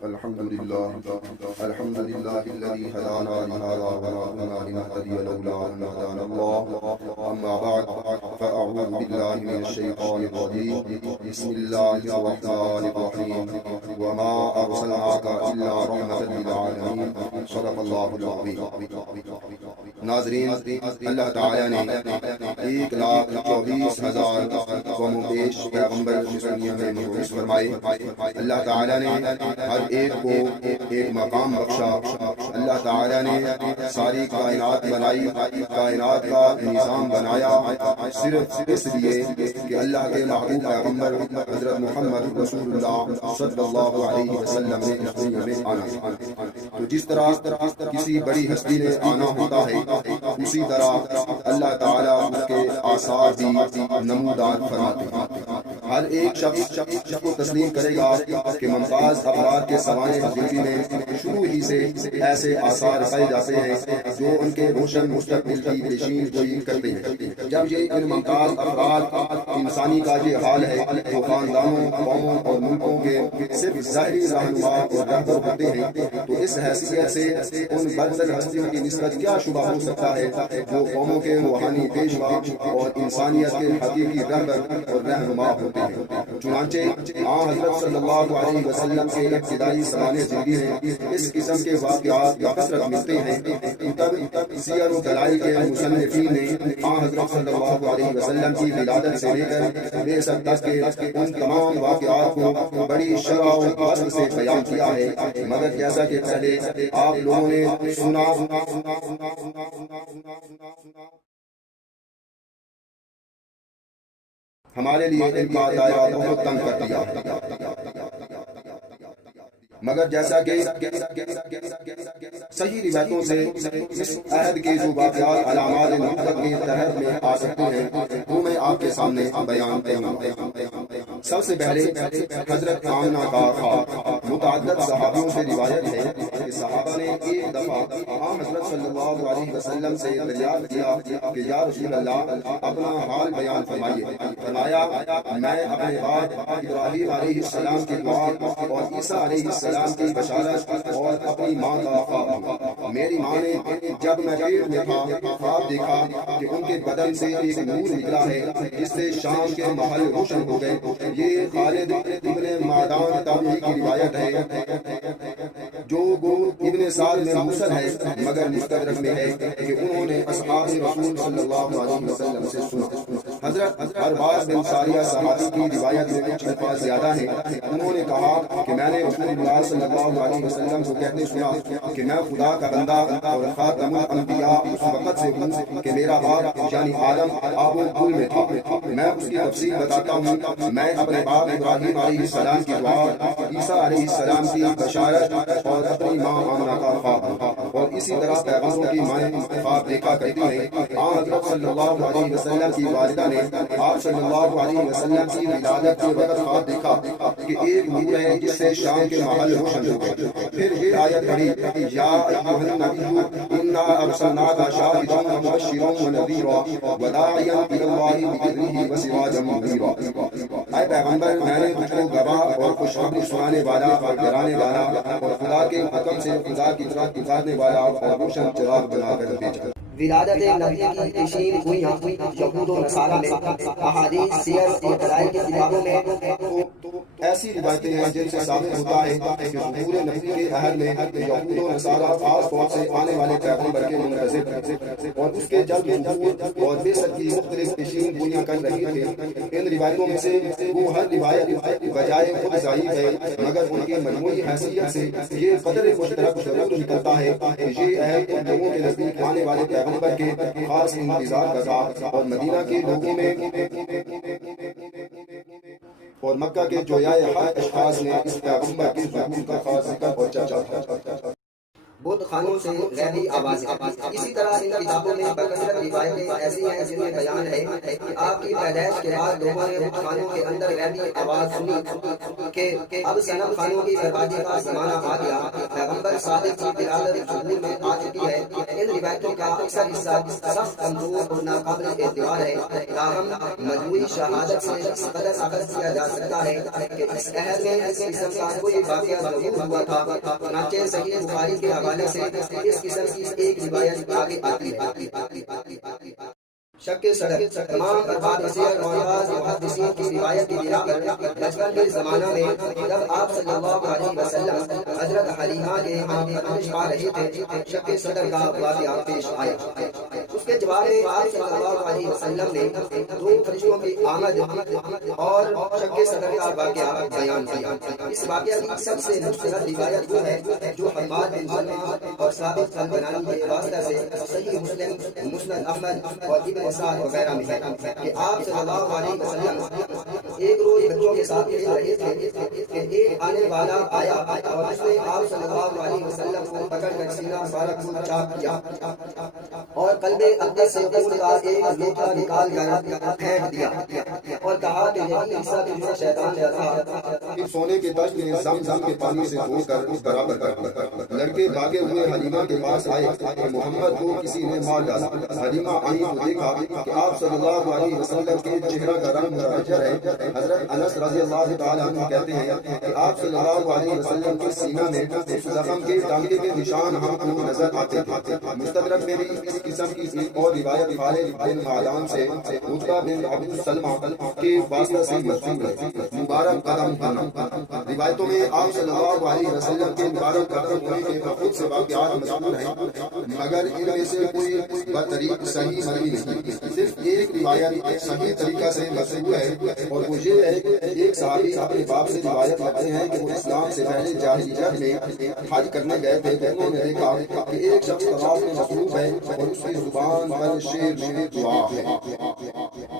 الحمد لله الذي هدانا لهذا وما كنا لنهتدي لولا أن هدانا الله. أما بعد فأعوذ بالله من الشيطان الرجيم. بسم الله الرحمن الرحيم. وما أرسلناك إلا رحمة للعالمين. صدق الله العظيم. ناظرین، اللہ تعالیٰ نے 1,24,000 قوم و بیش پیغمبر اس دنیا میں مبعوث فرمائے. اللہ تعالیٰ نے ہر ایک کو ایک مقام بخشا. اللہ تعالیٰ نے ساری کائنات بنائی، کائنات کا نظام بنایا صرف اس لیے کہ اللہ کے محبوب پیغمبر حضرت محمد رسول اللہ صلی اللہ علیہ وسلم نے اس دنیا میں آنا. تو جس طرح کسی بڑی ہستی نے آنا ہوتا ہے، اسی طرح اللہ تعالیٰ اس کے آثار بھی نمودار فرماتے ہیں. ہر ایک شخص کو تسلیم کرے گا کہ ممتاز افراد کے سوانح زندگی میں شروع ہی سے ایسے آثار پائے جاتے ہیں جو ان کے روشن مستقبل کی پیشین گوئی کرتے ہیں. جب یہ ان ممتاز افراد انسانی کا یہ حال ہے تو خاندانوں، قوموں اور ملکوں کے صرف ظاہری رہنما اور رہبر ہوتے ہیں، تو اس حیثیت سے ان برتر ہستیوں کی نسبت کیا شبہ ہو سکتا ہے جو قوموں کے روحانی پیشوا اور انسانیت کے حقیقی رہبر اور رہنما ہوتے ہیں. چنانچہ حضرت صلی اللہ علیہ وسلم کے ابتدائی سوانح زندگی میں اس قسم کے واقعات بکثرت ملتے ہیں. سیر و دلائل کے مصنفین نے حضرت صلی اللہ علیہ وسلم کی ولادت سے لے کر بعثت تک کے ان تمام واقعات کو بڑی شرح و بسط سے بیان کیا ہے. مگر جیسا کہ پہلے آپ لوگوں نے سنا، ہمارے لیے ان کا دائرہ بہت تنگ کر دیا. مگر جیسا کہ صحیح روایتوں سے اس عہد کے جو واقعات علامات نبوت کے تحت میں آ سکتے ہیں وہ میں آپ کے سامنے بیان کروں گا. سب سے پہلے حضرت آمنہ کا خواب. متعدد صحابیوں سے روایت ہے کہ صحابہ نے ایک دفعہ حضرت صلی اللہ علیہ وسلم سے دریافت کیا کہ یا رسول اللہ اپنا حال بیان فرمائیے. فرمایا میں اپنے باپ ابراہیم علیہ السلام کی دعا اور عیسیٰ علیہ السلام کی بشارت اور اپنی ماں کا خواب ہوں. میری ماں نے جب میں پیٹ میں تھا خواب دیکھا کہ ان کے بدن سے ایک نور نکلا ہے جس سے شام کے محل روشن ہو گئے. یہ خالد ابن معدان تابعی کی روایت ہے جو ابن سعد میں مرسل ہے مگر مستدرک میں ہے کہ انہوں نے اصحاب رسول صلی اللہ علیہ وسلم سے سنا. حضرت ارباز بن ساریہ صحابی کی روایت میں کچھ الفاظ زیادہ ہیں. انہوں نے کہا کہ میں نے رسول اللہ صلی اللہ علیہ وسلم کو کہتے سنا کہ میں خدا کا بندہ اور خاتم الانبیاء اس وقت سے ہوں کہ میرا باپ یعنی آدم آب و گل میں تھا. میں اس کی تفصیل بتاتا ہوں. میں اپنے باپ ابراہیم علیہ السلام کی دعا، عیسیٰ علیہ السلام کی بشارت اور اپنی ماں آمنہ کا خواب ہوں. اور اسی طرح پیغمبروں کی مائیں خواب دیکھا کرتی ہیں. حضرت صلی اللہ علیہ وسلم کی والدہ نے آپ صلی اللہ علیہ وسلم کی ولادت کے وقت خواب دیکھا کہ ایک نور ہے جس سے شام کے محل روشن ہو گئے. پھر یہ آیت پڑھی یا ایھا النبی انا ارسلناک شاہدا ومبشرا ونذیرا وداعیا الی اللہ باذنہ وسراجا منیرا. اے پیغمبر میں نے تجھ کو گواہ اور خوشخبری سنانے والا اور ڈرانے والا اور خدا کے حکم سے خدا کی طرف پکارنے والا اور روشن چراغ بنا کر بھیجا. ولادت نبی کی پیشین گوئیاں یہود و نصارہ میں احادیث سیر اور دلائل کی کتابوں میں ایسی روایتیں ہیں جن سے ثابت ہوتا ہے کہ ظہور نبی کے عہد میں یہود و نصارہ خاص طور سے آنے والے پیغمبر کے منتظر تھے اور اس کے جلد ظہور اور بعثت کی مختلف پیشین گوئیاں کر رہی تھے. ان روایتوں میں سے وہ ہر روایت بجائے خود ضعیف ہے مگر ان کی مجموعی حیثیت سے یہ قدر مشترک ضرور نکلتا ہے کہ یہ عہد ان لوگوں کے نزدیک آنے والے پیغمبر کے خاص انتظار کا تھا اور مدینہ کے لوگوں میں اور مکہ کے جویائے حق اشخاص نے اس پیغمبر کے ظہور کا خاص ذکر اور چرچا تھا. بت خانوں سے غیبی آوازیں. اسی طرح ان کتابوں میں بکثرت روایتیں ایسی ہیں جن میں بیان ہے کہ آپ کی پیدائش کے بعد لوگوں نے بت خانوں کے اندر غیبی آواز سنی کہ اب صنم خانوں کی بربادی کا زمانہ آ گیا، پیغمبر صادق کی ولادت ظہور میں آ چکی ہے۔ ان روایتوں کا اکثر حصہ سخت کمزور اور ناقابل اعتبار ہے، تاہم مجموعی شہادت سے اس قدر اخذ کیا جا سکتا ہے کہ اس عہد میں اس قسم کا کوئی واقعہ ضرور ہوا تھا۔ چنانچہ صحیح بخاری کے حوالے سے اس قسم کی ایک روایت آگے آتی ہے۔ شک صدر تمام ارباب سیر اور بعض محدثین کی روایت کی بنا پر بچپن کے زمانہ میں جب آپ صلی اللہ علیہ وسلم حضرت حلیمہ کے انش پا رہے تھے، شک صدر کا واقعہ پیش آیا۔ اس کے جواب میں آپ صلی اللہ علیہ وسلم نے دو فرشتوں کی آمد اور شک صدر کا واقعہ بیان کیا۔ اس واقعہ کی سب سے مستند روایت وہ ہے جو حماد بن سلمہ اور ثابت البنانی کے واسطہ سے صحیح مسلم، مسند احمد اور ابن سعد وغیرہ میں ہے کہ آپ صلی اللہ علیہ وسلم ایک روز بچوں کے ساتھ کھیل رہے تھے کہ ایک آنے والا آیا اور اس نے آپ صلی اللہ علیہ وسلم کو پکڑ کر سینہ مبارک کو چاک کیا اور قلب اقدس سے خون کا ایک لوٹا نکال کر پھینک دیا اور کہا کہ یہی حصہ تجھے شیطان نے تھا۔ پھر سونے کے تشت میں زمزم کے پانی سے دھو کر برابر کر لڑکے بھاگے ہوئے حلیمہ کے پاس آئے کہ محمد کو کسی نے مار ڈالا۔ حلیمہ آئی تو دیکھا کہ آپ صلی اللہ علیہ وسلم کے چہرہ کا رنگ متغیر ہے۔ حضرت انس رضی اللہ تعالیٰ عنہ کہتے ہیں کہ آپ صلی اللہ علیہ وسلم کے سینہ میں اس زخم کے ٹانکے کے نشان ہم کو نظر آتے تھے۔ مستدرک میں بھی اس قسم کی ایک اور روایت خالد بن معدان سے عتبہ بن ابو سلمہ کے واسطہ سے مذکور ہے۔ مبارک قدم ہونا، روایتوں میں آپ صلی اللہ علیہ وسلم کے مبارک قدم ہونے کے بہت سے واقعات مذکور ہیں، مگر ان میں سے کوئی بطریق صحیح مروی نہیں۔ صرف ایک روایت صحیح طریقہ سے مذکور ہے اور وہ یہ ہے کہ ایک صحابی اپنے باپ سے روایت کرتے ہیں کہ وہ اسلام سے پہلے جاہلیت میں حج کرنے گئے تھے تو انہوں نے دیکھا کہ ایک شخص طواف میں مصروف ہے اور اس کی زبان پر شیر دعا ہے،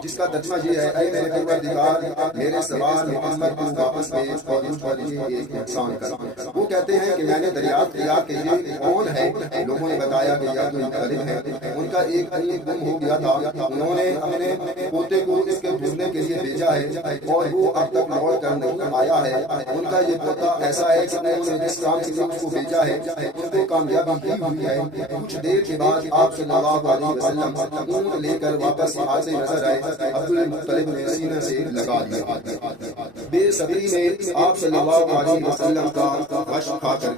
جس کا ترجمہ یہ ہے: اے میرے پروردگار، میرے سوار محمد کو واپس بھیج اور مجھ پر یہ ایک احسان کر۔ وہ کہتے ہیں کہ میں نے دریافت کیا کہ یہ کون ہے؟ لوگوں نے بتایا کہ یہ کوئی غریب ہے، ان کا ایک انیل گم ہو گیا تھا، انہوں نے اپنے پوتے کو اس کے ڈھونڈنے کے لیے بھیجا ہے اور وہ اب تک لوٹ کر نہیں آیا ہے۔ ان کا یہ پوتا ایسا ہے کہ انہوں نے جس کام کے لیے اس کو بھیجا ہے ان کو کامیابی بھی ہوئی ہے۔ کچھ دیر کے بعد آپ صلی اللہ علیہ وسلم اونٹ لے کر واپس آتے نظر آئے۔ عبد المطلب نے سینہ سے لگا دیا۔ بے صبری میں آپ صلی اللہ علیہ وسلم کا غش کھا کر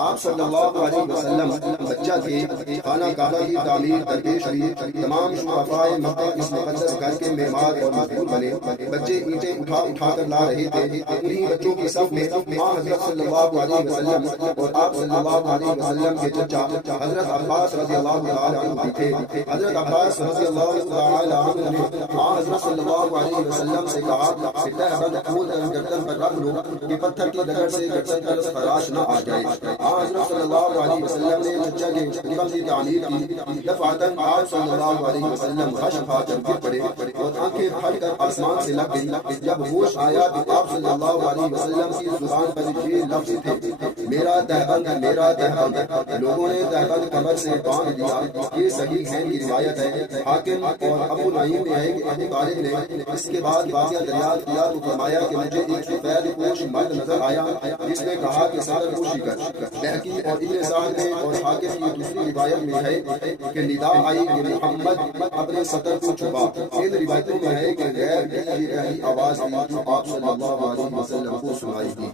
آپ صلی اللہ علیہ وسلم بچہ تھے۔ خانہ کعبہ کی تعمیر درپیش ہوئی، تمام شرفاء مکہ اس مقدس گھر کے معمار اور مزدور بنے۔ بچے اینٹیں اٹھا کر لا رہے تھے۔ انہی بچوں کی صف میں حضرت صلی اللہ علیہ وسلم اور آپ صلی اللہ علیہ وسلم کے چچا حضرت عباس رضی اللہ تعالی عنہ بھی تھے۔ حضرت عباس رضی اللہ تعالی عنہ نے حضرت صلی اللہ علیہ وسلم سے کہا کہ تہبند کھول کر گردن پر رکھ لو کہ پتھر کی ڈگر سے گردن پر خراش نہ آ جائے۔ حضرت صلی اللہ علیہ وسلم نے چچا کے حکم کی تعمیر کی۔ دفعتاً آپ صلی اللہ علیہ وسلم غش کھا کر گر پڑے اور آنکھیں پھٹ کر آسمان سے لگ گئی۔ جب ہوش آیا تو آپ صلی اللہ علیہ وسلم کی زبان پر یہ لفظ تھے: میرا دہبند، میرا دہبند۔ لوگوں نے دہبند قبر سے باندھ دیا۔ یہ صحیح ہے کی روایت ہے۔ حاکم اور ابو نعیم میں ہے کہ ابو طالب نے اس کے بعد واقعہ دریافت کیا تو فرمایا کہ مجھے ایک سفید پوش مرد نظر آیا جس نے کہا کہ صدر پوشی کر۔ بہقی اور ابن سعد میں اور حاکم کی دوسری روایت میں ہے کہ ندا آئی کہ محمد اپنے سطر کو چھپا۔ ان روایتوں میں ہے کہ غیر کی رہی آواز بھی آپ صلی اللہ علیہ وسلم کو سنائی دی۔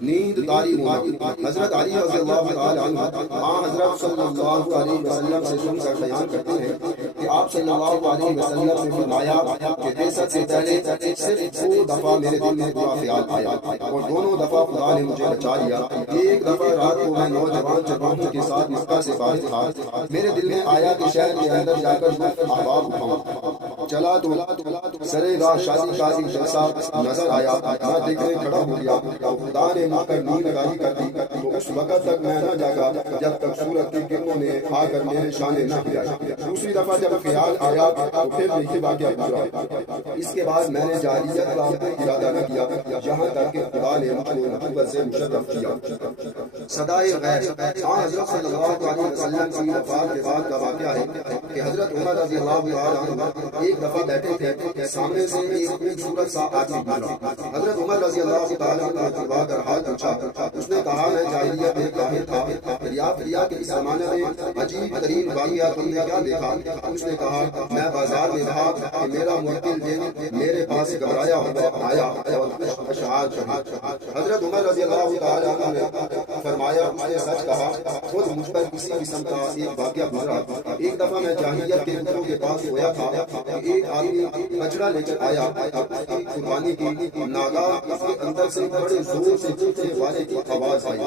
نیند طاری ہونا، حضرت علی رضی اللہ تعالی عنہ حضرت صلی اللہ علیہ وسلم سے سن کر بیان کرتے ہیں کہ آپ صلی اللہ علیہ وسلم نے فرمایا کہ بعثت سے پہلے صرف 2 دفعہ میرے دل میں برا خیال آیا اور دونوں دفعہ خدا نے مجھے بچا لیا۔ ایک دفعہ رات کو میں نوجوان چرواہوں کے ساتھ مکہ سے باہر تھا، میرے دل میں آیا کہ شہر کے اندر جا کر احباب اٹھاؤں۔ چلا تو سرے راہ شادی کا ایک جلسہ نظر آیا، میں دیکھنے کھڑا ہو گیا تو خدا نے مجھ پر نیند راضی کر دی تو اس وقت تک میں نہ جاگا جب تک سورج کی کرنوں نے آ کر میرے شانے نہ ہلائی۔ دوسری دفعہ جب خیال آیا تو پھر یہ واقعہ گزرا۔ اس کے بعد میں نے جاہلیت کا کوئی ارادہ نہ کیا یہاں تک کہ خدا نے مجھ کو نبوت سے مشرف کیا۔ صدائے غیر حضرت صلی اللہ علیہ وسلم کی وفات کے بعد کا واقعہ ہے کہ حضرت عمر رضی اللہ عنہ ایک ایک دفعہ بیٹھے تھے کہ سامنے سے ایک خوبصورت سا آدمی گزرا۔ حضرت عمر رضی اللہ تعالیٰ عنہ کو جھکوا کر حال پوچھا۔ اس نے کہا میں جاہلیت میں کافر تھا، دریافت کیا کہ اس زمانے میں عجیب ترین واقعہ تم نے کیا دیکھا؟ اس نے کہا میں بازار میں تھا کہ میرا موکل دن میرے پاس گھبرایا ہوا آیا اور کچھ اشعار پڑھی۔ حضرت عمر رضی اللہ تعالیٰ عنہ نے فرمایا اس نے سچ کہا، خود مجھ پر کسی قسم کا ایک واقعہ گزرا۔ ایک دفعہ میں جاہلیت کے بتوں کے پاس ہویا تھا کہ ایک آدمی بچڑا لے کر آیا، قربانی کی، ناگاہ اس کے اندر سے بڑے زور سے چیخنے والے کی آواز آئی۔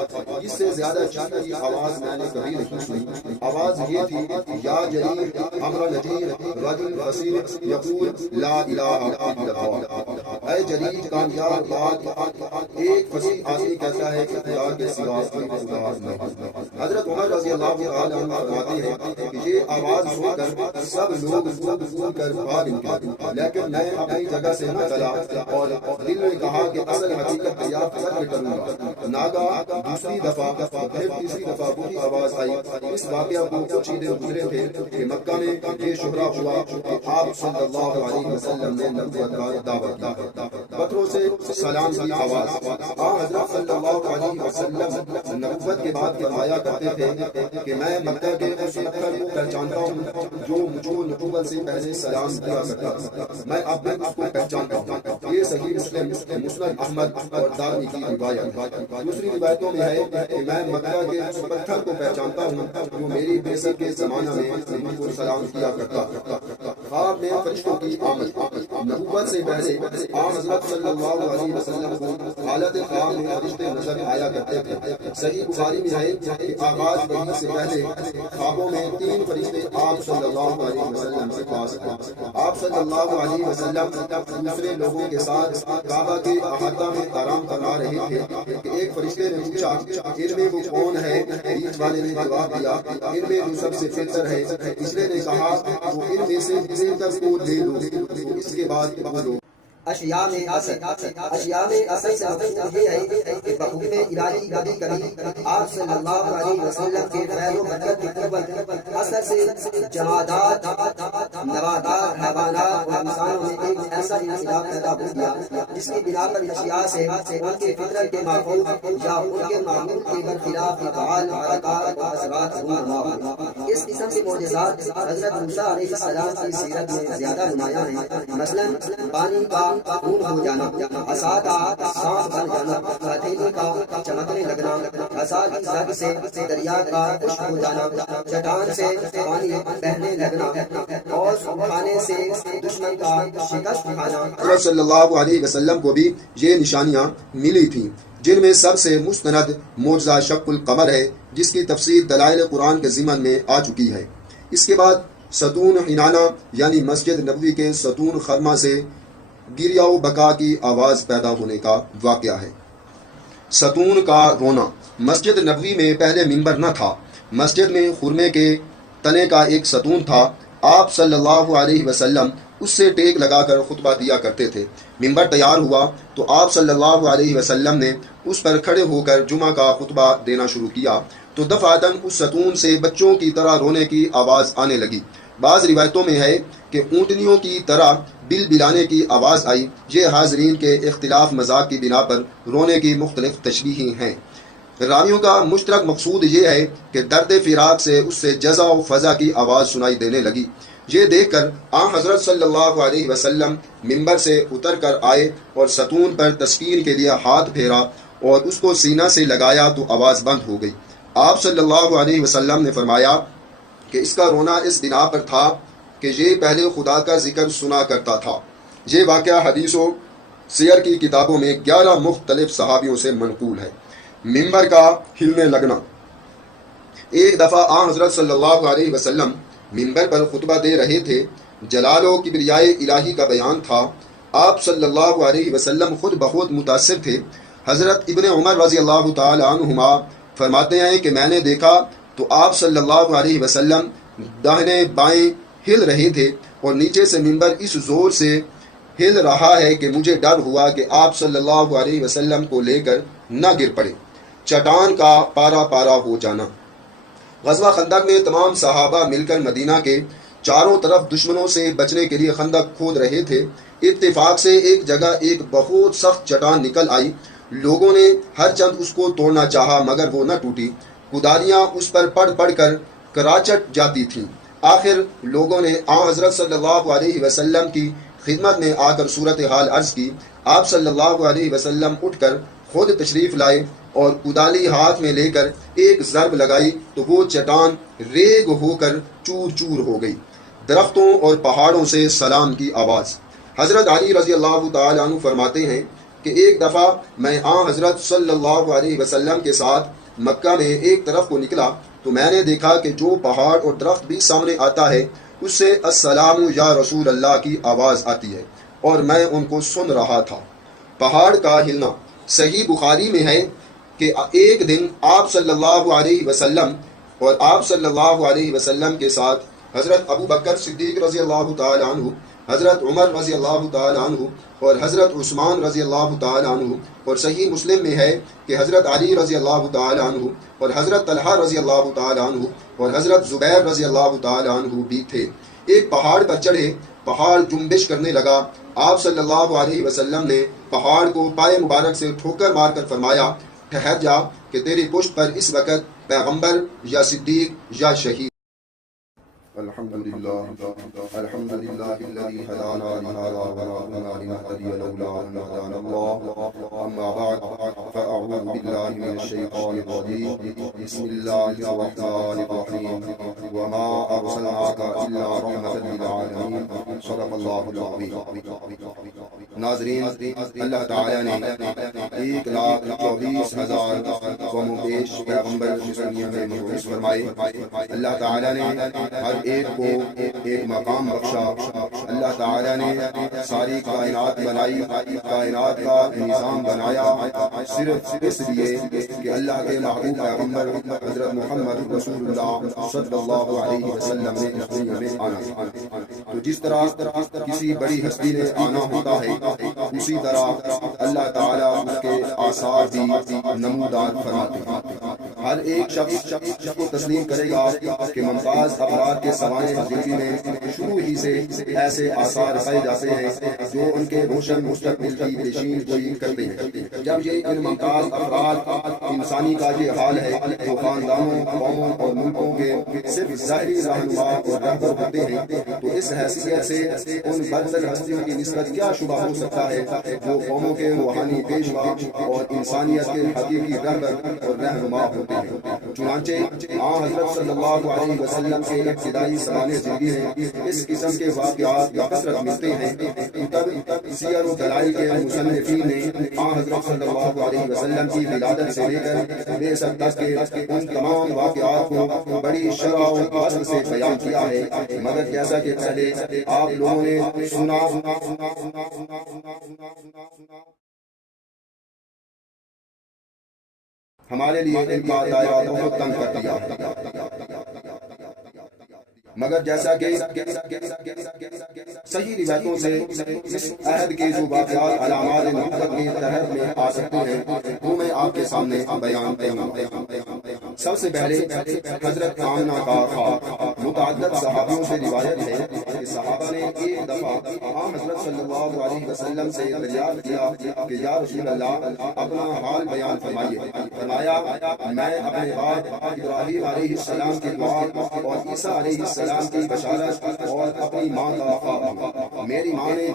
اس سے زیادہ چیخنے کی آواز میں نے کبھی نہیں سنی۔ آواز یہ تھی یا جریر امر نذیر رجل بصیر یقول لا الہ الا اللہ۔ اے جریر کامیاب بات، ایک فصیح آدمی کہتا ہے کہ خدا کے سوا کوئی خدا نہیں۔ حضرت عمر رضی اللہ تعالی عنہ فرماتے ہیں کہ یہ آواز سن کر سب لوگ کھول کر بھاگ نکلے، لیکن میں اپنی جگہ سے نہ چلا اور دل میں کہا کہ اصل حقیقت دریافت کر کے کروں گا۔ ناگاہ دوسری دفعہ پھر تیسری دفعہ وہی آواز آئی۔ اس واقعہ کو کچھ دن گزرے تھے کہ مکہ میں یہ شہرا ہوا کہ آپ صلی اللہ علیہ وسلم نے نبوت کا دعویٰ کیا۔ پتھروں سے سلام کی آواز۔ حضرت صلی اللہ علیہ وسلم نبوت کے بعد فرمایا کرتے تھے کہ میں مکہ کے اس پتھر کو پہچانتا ہوں جو مجھ کو نبوت سے پہلے سلام کیا کرتا تھا، میں اب بھی اس کو پہچانتا ہوں۔ یہ صحیح مسلم، مسند احمد اور دارمی کی روایت۔ دوسری روایتوں میں ہے کہ میں مکہ کے اس پتھر کو پہچانتا ہوں جو میری بعثت کے زمانہ میں مجھ کو سلام کیا کرتا تھا۔ خواب میں فرشتوں کی آمد۔ نبوت سے پہلے آن حضرت صلی اللہ علیہ وسلم کو حالت خواب میں فرشتے نظر آیا کرتے تھے۔ صحیح بخاری میں ہے کہ آغاز وحی سے پہلے خوابوں میں 3 فرشتے آپ صلی اللہ علیہ وسلم کے پاس تھے۔ آپ صلی اللہ علیہ وسلم دوسرے لوگوں کے ساتھ کعبہ کے احاطہ میں آرام فرما رہے تھے کہ ایک فرشتے نے پوچھا ان میں وہ کون ہے؟ بیچ والے نے جواب دیا ان میں جو سب سے بہتر ہے۔ تیسرے نے کہا وہ ان میں سے کسی تک کو دے دو۔ اس کے بعد وہ لوگ اشیاء میں اصل سے مقصود یہ ہے کہ بحکم الہی کبھی کبھی آپ صلی اللہ علیہ وسلم کے فیض و برکت کی قوت اثر سے جمادات، نباتات، حیوانات اور انسانوں میں ایک ایسا انقلاب پیدا ہو گیا جس کی بنا پر اشیاء سے ان کے فطرت کے معقول یا ان کے معمول کے برخلاف افعال، حرکات اور اثرات رونما ہوئے۔ اس قسم کے معجزات حضرت موسیٰ علیہ السلام کی سیرت میں زیادہ نمایاں ہیں۔ مثلاً پانی کا خون ہو جانا، عصا کا سانپ بن جانا، ہتھیلی کا چمکنے لگنا، عصا کی زد سے دریا کا خشک ہو جانا، چٹان سے پانی بہنے لگنا اور کھانے سے دشمن کا شکست کھانا۔ حضرت صلی اللہ علیہ وسلم کو بھی یہ نشانیاں ملی تھیں جن میں سب سے مستند معجزہ شق القمر ہے جس کی تفسیر دلائل قرآن کے ضمن میں آ چکی ہے۔ اس کے بعد ستون حنانہ یعنی مسجد نبوی کے ستون خرما سے گریہ و بکا کی آواز پیدا ہونے کا واقعہ ہے۔ ستون کا رونا۔ مسجد نبوی میں پہلے ممبر نہ تھا۔ مسجد میں خرمے کے تنے کا ایک ستون تھا۔ آپ صلی اللہ علیہ وسلم اس سے ٹیک لگا کر خطبہ دیا کرتے تھے۔ ممبر تیار ہوا تو آپ صلی اللہ علیہ وسلم نے اس پر کھڑے ہو کر جمعہ کا خطبہ دینا شروع کیا تو دفعتاً اس ستون سے بچوں کی طرح رونے کی آواز آنے لگی۔ بعض روایتوں میں ہے کہ اونٹنیوں کی طرح بل بلانے کی آواز آئی۔ یہ حاضرین کے اختلاف مذاق کی بنا پر رونے کی مختلف تشبیہیں ہیں۔ راویوں کا مشترک مقصود یہ ہے کہ درد فراق سے اس سے جزا و فضا کی آواز سنائی دینے لگی۔ یہ دیکھ کر آن حضرت صلی اللہ علیہ وسلم ممبر سے اتر کر آئے اور ستون پر تسکین کے لیے ہاتھ پھیرا اور اس کو سینہ سے لگایا تو آواز بند ہو گئی۔ آپ صلی اللہ علیہ وسلم نے فرمایا کہ اس کا رونا اس بنا پر تھا کہ یہ پہلے خدا کا ذکر سنا کرتا تھا۔ یہ واقعہ حدیث و سیر کی کتابوں میں 11 مختلف صحابیوں سے منقول ہے۔ ممبر کا ہلنے لگنا۔ ایک دفعہ آن حضرت صلی اللہ علیہ وسلم ممبر پر خطبہ دے رہے تھے۔ جلال و کبریائے الہی کا بیان تھا۔ آپ صلی اللہ علیہ وسلم خود بخود متاثر تھے۔ حضرت ابن عمر رضی اللہ تعالی عنہما فرماتے ہیں کہ میں نے دیکھا تو آپ صلی اللہ علیہ وسلم داہنے بائیں ہل رہے تھے اور نیچے سے ممبر اس زور سے ہل رہا ہے کہ مجھے ڈر ہوا کہ آپ صلی اللہ علیہ وسلم کو لے کر نہ گر پڑے۔ چٹان کا پارا پارا ہو جانا۔ غزوہ خندق میں تمام صحابہ مل کر مدینہ کے چاروں طرف دشمنوں سے بچنے کے لیے خندق کھود رہے تھے۔ اتفاق سے ایک جگہ ایک بہت سخت چٹان نکل آئی۔ لوگوں نے ہر چند اس کو توڑنا چاہا مگر وہ نہ ٹوٹی۔ کدالیاں اس پر پڑ پڑ کر کراچٹ جاتی تھیں۔ آخر لوگوں نے حضرت صلی اللہ علیہ وسلم کی خدمت میں آ کر صورتحال عرض کی۔ آپ صلی اللہ علیہ وسلم اٹھ کر خود تشریف لائے اور کدالی ہاتھ میں لے کر ایک ضرب لگائی تو وہ چٹان ریگ ہو کر چور چور ہو گئی۔ درختوں اور پہاڑوں سے سلام کی آواز۔ حضرت علی رضی اللہ تعالیٰ عنہ فرماتے ہیں کہ ایک دفعہ میں حضرت صلی اللہ علیہ وسلم کے ساتھ مکہ میں ایک طرف کو نکلا تو میں نے دیکھا کہ جو پہاڑ اور درخت بھی سامنے آتا ہے اس سے السلام یا رسول اللہ کی آواز آتی ہے اور میں ان کو سن رہا تھا۔ پہاڑ کا ہلنا۔ صحیح بخاری میں ہے کہ ایک دن آپ صلی اللہ علیہ وسلم اور آپ صلی اللہ علیہ وسلم کے ساتھ حضرت ابو بکر صدیق رضی اللہ تعالی عنہ، حضرت عمر رضی اللہ تعالی عنہ اور حضرت عثمان رضی اللہ تعالی عنہ، اور صحیح مسلم میں ہے کہ حضرت علی رضی اللہ تعالی عنہ اور حضرت طلحہ رضی اللہ تعالی عنہ اور حضرت زبیر رضی اللہ تعالی عنہ بھی تھے۔ ایک پہاڑ پر چڑھے، پہاڑ جنبش کرنے لگا۔ آپ صلی اللہ علیہ وسلم نے پہاڑ کو پائے مبارک سے ٹھوکر مار کر فرمایا، ٹھہر جا کہ تیری پشت پر اس وقت پیغمبر یا صدیق یا شہید۔ الحمد لله الذي هدانا لهذا وما كنا لنهتدي لولا أن هدانا الله. أما بعد فأعوذ بالله من الشيطان الرجيم. بسم الله الرحمن الرحيم. وما أرسلناك إلا رحمة للعالمين. صدق الله العظيم. ناظرین، اللہ تعالیٰ نے 1,24,000 قوم و بیش پیغمبر اس دنیا میں مبعوث فرمائے۔ اللہ تعالیٰ نے ہر ایک کو ایک مقام بخشا۔ اللہ تعالیٰ نے ساری کائنات بنائی، کائنات کا نظام بنایا صرف اس لیے کہ اللہ کے محبوب پیغمبر حضرت محمد رسول اللہ صلی اللہ علیہ وسلم نے اس دنیا میں آنا۔ تو جس طرح کسی بڑی ہستی نے آنا ہوتا ہے اسی طرح اللہ تعالیٰ اس کے آثار بھی نمودار فرماتے ہیں۔ ہر ایک شخص کو تسلیم کرے گا کہ ممتاز افراد کے سوانح زندگی میں شروع ہی سے ایسے آثار پائے جاتے ہیں جو ان کے روشن مستقبل کی پیشین گوئی کرتے ہیں۔ جب یہ ان ممتاز افراد انسانی کا یہ حال ہے تو خاندانوں، قوموں اور ملکوں کے صرف ظاہری رہنما اور رہبر ہوتے ہیں، تو اس حیثیت سے ان برتر ہستیوں کی نسبت کیا شبہ ہو سکتا ہے جو قوموں کے روحانی پیشوا اور انسانیت کے حقیقی رہبر اور رہنما ہوتے ہیں۔ چنانچہ حضرت صلی اللہ علیہ وسلم کے ابتدائی سوانح زندگی میں اس قسم کے واقعات بکثرت ملتے ہیں۔ تب سیر و دلائل کے مصنفین نے حضرت صلی اللہ علیہ وسلم کی ولادت سے لے کر بعثت تک کے ان تمام واقعات کو بڑی شرح و فصل سے بیان کیا ہے، مگر جیسا کہ پہلے آپ لوگوں نے سنا ہمارے لیے ان کا دائرہ بہت تنگ کر دیا، مگر جیسا کہ صحیح روایتوں سے اس عہد کے جو واقعات علامات نبوت کے تحت میں آ سکتے ہیں وہ میں آپ کے سامنے بیان کروں گا۔ سب سے پہلے حضرت آمنہ کا خواب۔ متعدد صحابیوں سے روایت ہے کہ صحابہ نے ایک دفعہ حضرت صلی اللہ علیہ وسلم سے دریافت کیا کہ یا رسول اللہ اپنا حال بیان فرمائیے۔ فرمایا میں اپنے بعد ابراہیم علیہ السلام کی دعا اور عیسیٰ علیہ السلام کی بشارت اور اپنی ماں کا خواب۔ میری ماں نے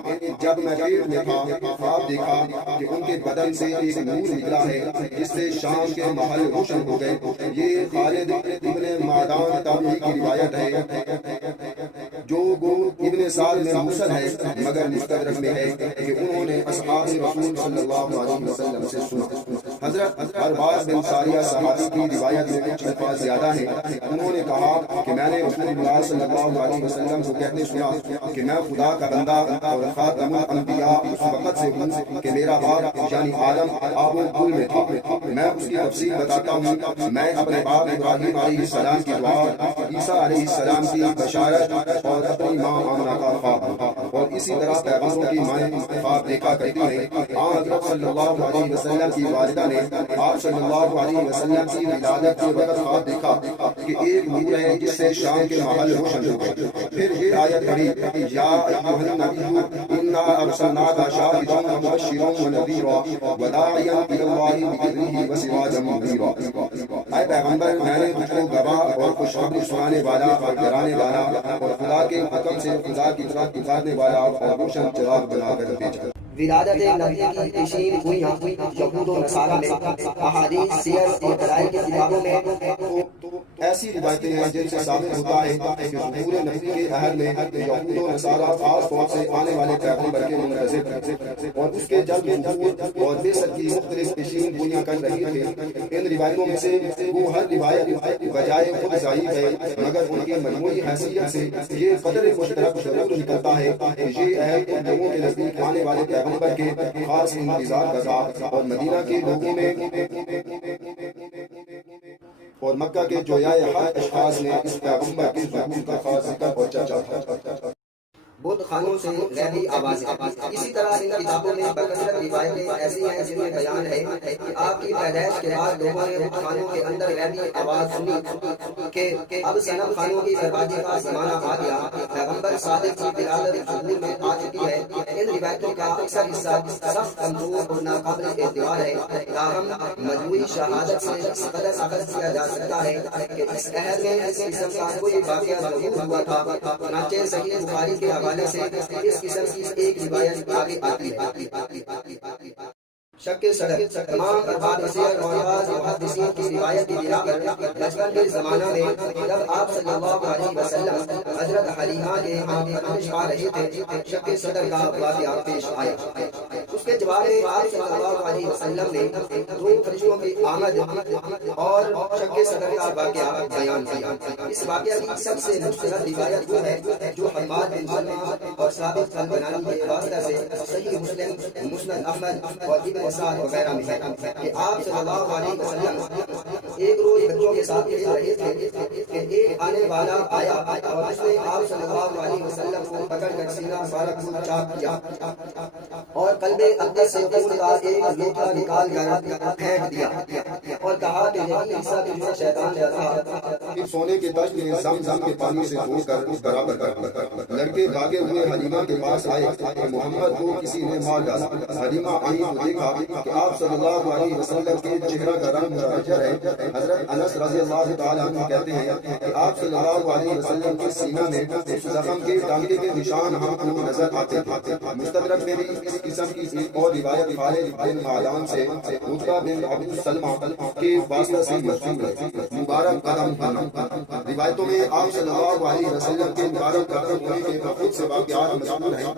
جب میں پیٹ میں تھا خواب دیکھا کہ ان کے بدن سے ایک نور نکلا ہے جس سے شام کے محل روشن ہو گئے۔ یہ خالد ابن معدان تابعی کی روایت ہے جو ابن سعد میں مرسل ہے، مگر مستدرک میں ہے کہ انہوں نے اصحاب رسول صلی اللہ علیہ وسلم سے سنا۔ حضرت ارباز بن ساریہ صحابی کی روایت میں کچھ الفاظ زیادہ ہیں۔ انہوں نے کہا کہ میں نے رسول اللہ صلی اللہ علیہ وسلم کو کہتے سنا کہ میں خدا کا بندہ اور خاتم الانبیاء اس وقت سے ہوں کہ میرا باپ یعنی آدم آب و گل میں تھا۔ میں اس کی تفصیل بتاتا ہوں۔ میں اپنے باپ ابراہیم علیہ السلام کی دعا، عیسیٰ علیہ السلام کی بشارت اور اپنی ماں آمنہ کا خواب اور اسی طرح پیغمبروں کی مائیں خواب دیکھا کرتی ہیں۔ حضرت صلی اللہ علیہ وسلم کی والدہ نے آپ صلی اللہ علیہ وسلم کی ولادت کے وقت خواب دیکھا کہ ایک نور ہے جس سے شام کے محل روشن ہو گئے۔ پھر یہ آیت پڑھی، یا ایھا النبی انا ارسلناک شاہدا ومبشرا ونذیرا وداعیا الی اللہ باذنہ وسراجا منیرا۔ اے پیغمبر، میں نے تجھ کو گواہ اور خوشخبری سنانے والا اور ڈرانے والا اور خدا کے حکم سے خدا کی طرف پکارنے والا اور روشن چراغ بنا کر بھیجا۔ ولادت نبی کی پیشین گوئیاں یہود و نصارہ میں، احادیث سیر اور دلائل کی کتابوں میں تو ایسی روایتیں ہیں جن سے ثابت ہوتا ہے کہ ظہور نبی کے عہد میں یہود و نصارہ خاص طور سے آنے والے پیغمبر کے منتظر تھے اور اس کے جلد ظہور اور بعثت کی مختلف پیشین گوئیاں کر رہی تھے۔ ان روایتوں میں سے وہ ہر روایت بجائے خود ضعیف ہے، مگر ان کی مجموعی حیثیت سے یہ قدر مشترک ضرور نکلتا ہے کہ یہ عہد ان لوگوں کے نزدیک آنے والے پیغمبر کے خاص انتظار کا تھا اور مدینہ کے لوگوں میں اور مکہ کے جویائے حق اشخاص نے اس پیغمبر کے ظہور کا خاص ذکر اور چرچا تھا۔ بت خانوں سے غیبی آوازیں۔ اسی طرح ان کتابوں میں بکثرت روایتیں ایسی ہیں جن میں بیان ہے کہ آپ کی پیدائش کے بعد لوگوں نے بت خانوں کے اندر غیبی آواز سنی کہ اب صنم خانوں کی بربادی کا زمانہ آ گیا، پیغمبر صادق کی ولادت ظہور میں آ چکی ہے۔ ان روایتوں کا اکثر حصہ سخت کمزور اور ناقابل اعتبار ہے، تاہم مجموعی شہادت سے اس قدر اخذ کیا جا سکتا ہے کہ اس عہد میں اس قسم کا کوئی واقعہ ضرور ہوا تھا۔ چنانچہ صحیح بخاری کے حوالے سے اس قسم کی ایک روایت آگے آتی ہے۔ شک صدر تمام ارباب سیر اور بعض محدثین کی روایت کی بنا پر بچپن کے زمانہ میں جب آپ صلی اللہ علیہ وسلم حضرت حلیمہ کے خانش پا رہے تھے، شک صدر کا واقعہ پیش آیا۔ اس کے جواب میں آپ صلی اللہ علیہ وسلم نے دو فرشتوں کی آمد اور شک صدر کا واقعہ بیان کیا۔ اس واقعہ کی سب سے مستند روایت وہ ہے جو حماد بن سلمہ اور ثابت البنانی کے واسطہ سے صحیح مسلم، مسند احمد اور ابن سعد وغیرہ میں ہے کہ آپ صلی اللہ علیہ وسلم ایک روز بچوں کے ساتھ کھیل رہے تھے کہ ایک آنے والا آیا اور اس نے آپ صلی اللہ علیہ وسلم کو پکڑ کر سینہ مبارک کو چاک کیا اور قلب اقدس سے خون کا ایک لوٹا نکال کر پھینک دیا اور کہا کہ یہی حصہ تجھے شیطان دیا تھا۔ پھر سونے کے تشت میں زمزم کے پانی سے دھو کر اس برابر کر لڑکے بھاگے ہوئے حلیمہ کے پاس آئے کہ محمد کو کسی نے مار ڈالا۔ حلیمہ آئی تو دیکھا کہ آپ صلی اللہ علیہ وسلم کے چہرہ کا رنگ متغیر ہے۔ حضرت انس رضی اللہ تعالیٰ عنہ کہتے ہیں کہ آپ صلی اللہ علیہ وسلم کے سینہ میں اس زخم کے ٹانکے کے نشان ہم کو نظر آتے تھے۔ مستدرک میں بھی اس قسم کی ایک اور روایت خالد بن معدان سے عتبہ بن عبد سلمہ کے واسطہ سے مشہور ہے۔ مبارک قدم ہونا، روایتوں میں آپ صلی اللہ علیہ وسلم کے مبارک قدم ہونے کے بہت سے واقعات مذکور ہیں،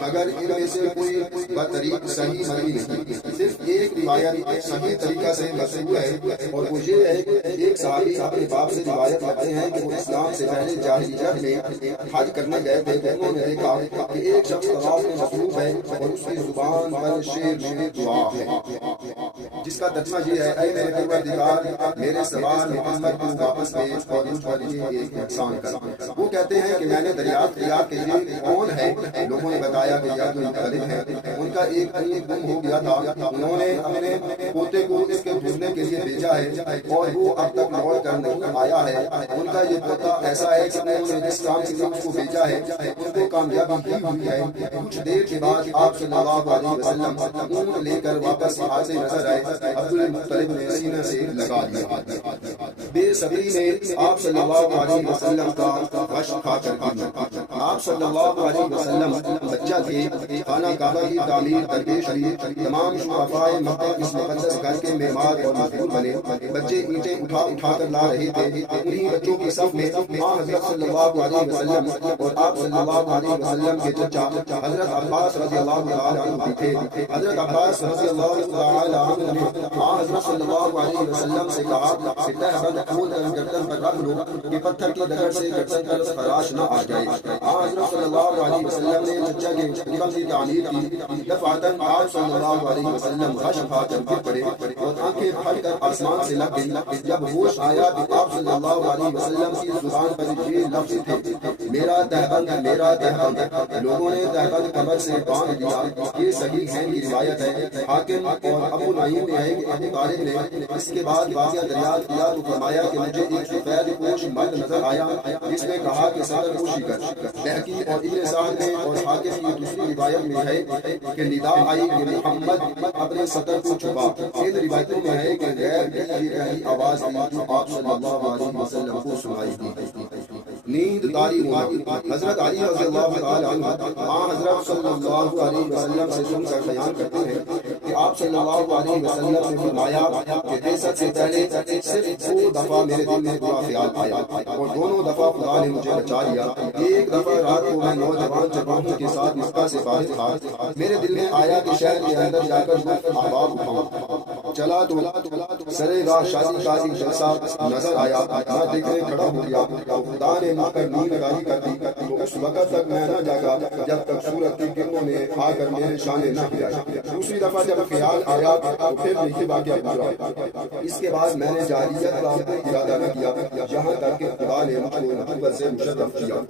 مگر ان میں سے کوئی بطریق صحیح نہیں۔ صرف ایک روایت صحیح طریقہ سے مذکور ہے اور وہ یہ ہے کہ ایک صحابی اپنے باپ سے روایت کرتے ہیں کہ وہ اسلام سے پہلے جاہلیت میں حج کرنے گئے تھے تو انہوں نے دیکھا کہ ایک شخص طواف میں مصروف ہے اور اس کی زبان پر شیر شیر دعا ہے، جس کا ترجمہ یہ ہے، اے میرے پروردگار میرے سوال محمد کو واپس بھیج اور مجھ پر یہ ایک احسان کر۔ وہ کہتے ہیں کہ میں نے دریافت کیا کہ یہ کون ہے، لوگوں نے بتایا کہ یہ کوئی غریب ہے، ان کا ایک پنی گم ہو گیا تھا، انہوں نے اپنے پوتے کو اس کے ڈھونڈنے کے لیے بھیجا ہے اور وہ اب تک لوٹ کر نہیں آیا ہے۔ ان کا یہ پوتا ایسا ہے کہ انہوں نے جس کام کے لیے اس کو بھیجا ہے ان کو کامیابی ہی ہوئی ہے۔ کچھ دیر کے بعد آپ صلی اللہ علیہ وسلم اونٹ لے کر واپس آتے نظر آئے، عبد المطلب نے سینہ سے لگا دیا۔ بے صبری میں آپ صلی اللہ علیہ وسلم کا غش کھا کر آپ صلی اللہ علیہ وسلم بچہ تھے، خانہ کعبہ کی تعمیر درپیش شریف تمام شرفاء مکہ اس مقدس گھر کے معمار اور مزدور بنے۔ بچے اینٹیں اٹھا اٹھا کر لا رہے تھے، انہی بچوں کی صف میں حضرت صلی اللہ علیہ وسلم اور آپ صلی اللہ علیہ وسلم کے چچا حضرت عباس رضی اللہ تعالی عنہ بھی تھے۔ حضرت عباس رضی اللہ تعالی عنہ نے حضرت صلی اللہ علیہ وسلم سے کہا کہ تہبند کھول کر گردن پر رکھ لو کہ پتھر کی ڈگر سے گردن پر خراش نہ آ جائے۔ حضرت صلی اللہ علیہ وسلم نے چچا کے حکم کی تعمیر کی دفعتاً آپ صلی اللہ علیہ وسلم غش کھا کر گر پڑے اور آنکھیں پھٹ کر آسمان سے لگ گئی. جب ہوش آیا تو آپ صلی اللہ علیہ وسلم کی زبان پر یہ لفظ تھے میرا دہبند میرا دہبند. لوگوں نے دہبند قبر سے باندھ دیا. یہ صحیح ہے کی روایت ہے. حاکم اور ابو نعیم میں ہے کہ ابو طالب نے اس کے بعد واقعہ دریافت کیا تو فرمایا کہ مجھے ایک سفید پوش مرد نظر آیا جس نے کہا کہ صدر پوشی کر. بہقی اور ابن سعد میں اور حاکم کی دوسری روایت میں ہے کہ ندا آئی کہ محمد اپنے صدر کو چھپا. ان روایتوں میں ہے کہ غیر کی یہ پہلی آواز تھی جو آپ صلی اللہ علیہ وسلم کو سنائی دی. نیند طاری ہونا. حضرت علی رضی اللہ تعالی عنہ حضرت صلی اللہ علیہ وسلم سے سن کر بیان کرتے ہیں کہ آپ صلی اللہ علیہ وسلم نے فرمایا کہ بعثت سے پہلے صرف 2 دفعہ میرے دل میں برا خیال آیا اور دونوں دفعہ خدا نے مجھے بچا لیا. ایک دفعہ رات کو میں نوجوان جوانوں کے ساتھ مکہ سے باہر تھا. میرے دل میں آیا کہ شہر کے اندر جا کر مختلف احباب اٹھاؤں. چلا تو سرے راہ شادی کا ایک جلسہ نظر آیا. میں دیکھنے کھڑا ہو گیا تو خدا نے مجھ پر نیند گاہی کر دی. تو اس وقت تک میں نہ جاگا جب تک سورج کی کرنوں نے آ کر میرے شانے نہ گرائی. دوسری دفعہ جب خیال آیا تو پھر یہ واقعہ پورا. اس کے بعد میں نے جاہلیت کا کوئی ارادہ نہ کیا یہاں تک کہ خدا نے مجھ کو نبوت سے مشرف کیا.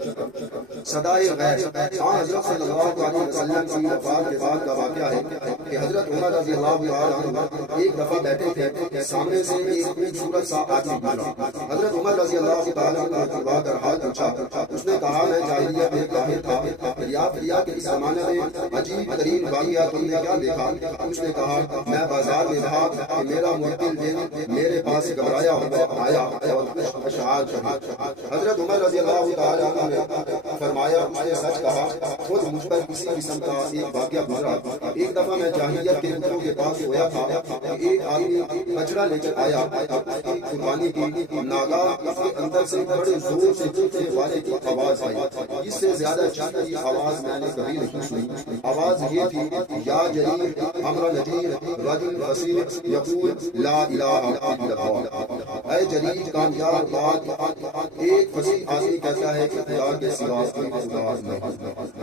صدائے غیر. حضرت صلی اللہ علیہ وسلم کی وفات کے بعد کا واقعہ ہے کہ حضرت عمر رضی اللہ عنہ ایک دفعہ بیٹھے تھے. سامنے سے ایک خوبصورت سا آدمی گزرا. حضرت عمر رضی اللہ تعالی عنہ کو چھپا کر حال پوچھا. اس نے کہا میں جاہلیت میں کافر تھا. دریافت کیا کہ اس زمانے میں عجیب ترین واقعہ تم نے کیا دیکھا. اس نے کہا میں بازار میں تھا کہ میرا موکل دن میرے پاس گھبرایا ہوا آیا اور اشعار پڑھی. حضرت عمر رضی اللہ تعالی عنہ نے فرمایا اس نے سچ کہا. خود مجھ پر کسی قسم کا ایک واقعہ گزرا. ایک دفعہ میں جاہلیت کے بتوں کے پاس سویا تھا. ایک آدمی بچڑا لے کر آیا اپنی قربانی کی. ناگاہ اس کے اندر سے بڑے زور سے چیخنے والے کی آواز آئی. اس سے زیادہ چیخنے کی آواز میں نے کبھی نہیں سنی. آواز یہ تھی یا جریر امر نذیر رجل فصیح یقول لا الہ الا اللہ. اے جریر کامیاب بات ایک فصیح آدمی کہتا ہے کہ خدا کے سوا کوئی خدا نہیں.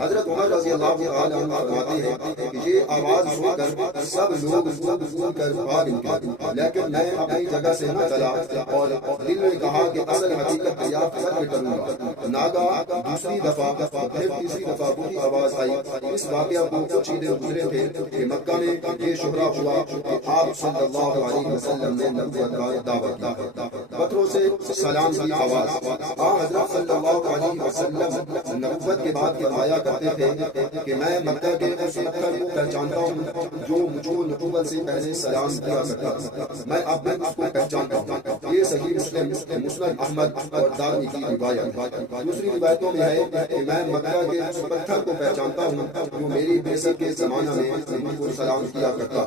حضرت عمر رضی اللہ تعالی عنہ فرماتے ہیں کہ یہ آواز سن کر سب لوگ سن کر بھاگ نکلے. لیکن میں اپنی جگہ سے نہ چلا اور دل میں کہا کہ اصل حقیقت دریافت کر کے کروں گا. ناگاہ دوسری دفعہ پھر تیسری دفعہ وہی آواز آئی. اس واقعہ کو کچھ ہی دن گزرے تھے کہ مکہ میں یہ شہرا ہوا کہ آپ صلی اللہ علیہ وسلم نے نبوت کا دعویٰ کیا. پتھروں سے سلام کی آواز. حضرت صلی اللہ علیہ وسلم نبوت کے بعد فرمایا کرتے تھے کہ میں مکہ کے اس پتھر کو پہچانتا ہوں جو مجھے نبوت سے پہلے سلام کیا کرتا تھا. میں اب بھی اس کو پہچانتا ہوں. یہ صحیح مسلم مسند احمد اور دارمی کی روایت. دوسری روایتوں میں ہے کہ میں مکہ کے اس پتھر کو پہچانتا ہوں جو میری بعثت کے زمانہ میں مجھ کو سلام کیا کرتا.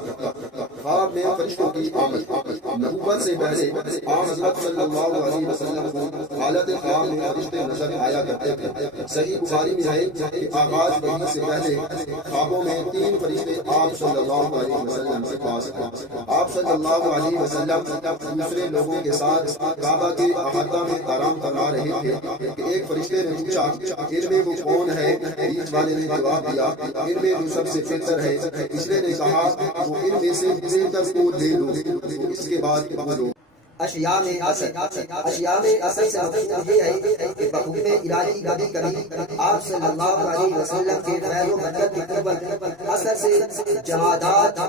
خواب میں فرشتوں کی آمد. نبوت سے پہلے حضرت صلی اللہ علیہ وسلم کو حالت خواب میں فرشتے نظر آیا کرتے تھے. صحیح بخاری میں ہے کہ آغاز وحی سے پہلے خوابوں میں 3 فرشتے آپ صلی اللہ علیہ وسلم کے پاس تھے. آپ صلی اللہ علیہ وسلم دوسرے لوگوں کے ساتھ کعبہ کے احاطہ میں آرام فرما رہے تھے کہ ایک فرشتے نے پوچھا ان میں وہ کون ہے. بیچ والے نے جواب دیا ان میں جو سب سے بہتر ہے. تیسرے نے کہا وہ ان میں سے بہتر کو لے لو. اس کے بعد وہ لوگ اشیاء میں اصل سے مطلب یہ ہے کہ بحکم الہی کبھی کبھی آپ صلی اللہ علیہ وسلم کے خیر و برکت کی قوت اثر سے جمادات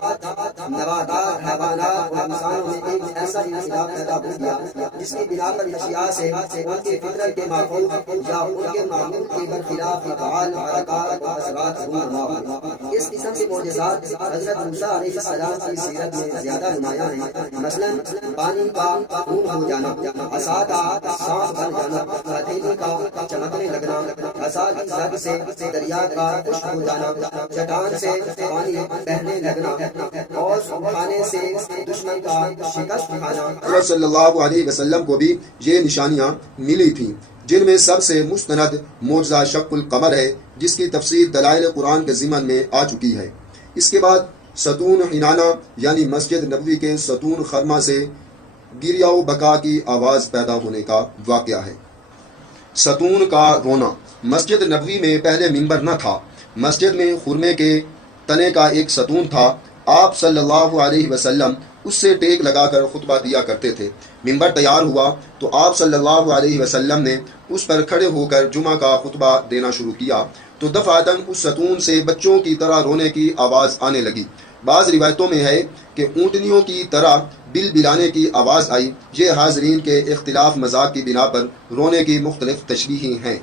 نباتات حیوانات اور انسانوں میں ایک ایسا انقلاب پیدا ہو گیا جس کی بنا پر اشیاء سے ان کے فطرت کے ماحول یا ان کے معمول کے برخلاف فعال حرکات و اثرات ہوا. اس قسم کے معجزات حضرت موسیٰ علیہ السلام کی سیرت میں زیادہ نمایاں ہیں. مثلا پانی کا خون ہو جانا, عصا کا سانپ بن جانا, ہتھیلی کا چمکنے لگنا, عصا کی زد سے دریا کا خشک ہو جانا, چٹان سے پانی بہنے لگنا اور کھانے سے دشمن کا شکست کھانا. حضرت صلی اللہ علیہ وسلم کو بھی یہ نشانیاں ملی تھیں جن میں سب سے مستند معجزہ شق القمر ہے جس کی تفسیر دلائل قرآن کے ضمن میں آ چکی ہے. اس کے بعد ستون حنانہ یعنی مسجد نبوی کے ستون خرمہ سے گریہ و بکا کی آواز پیدا ہونے کا واقعہ ہے. ستون کا رونا. مسجد نبوی میں پہلے منبر نہ تھا، مسجد میں خرمے کے تنے کا ایک ستون تھا، آپ صلی اللہ علیہ وسلم اس سے ٹیک لگا کر خطبہ دیا کرتے تھے۔ منبر تیار ہوا تو آپ صلی اللہ علیہ وسلم نے اس پر کھڑے ہو کر جمعہ کا خطبہ دینا شروع کیا تو دفعتاً اس ستون سے بچوں کی طرح رونے کی آواز آنے لگی۔ بعض روایتوں میں ہے کہ اونٹنیوں کی طرح بل بلانے کی آواز آئی۔ یہ حاضرین کے اختلاف مزاج کی بنا پر رونے کی مختلف تشریحیں ہیں۔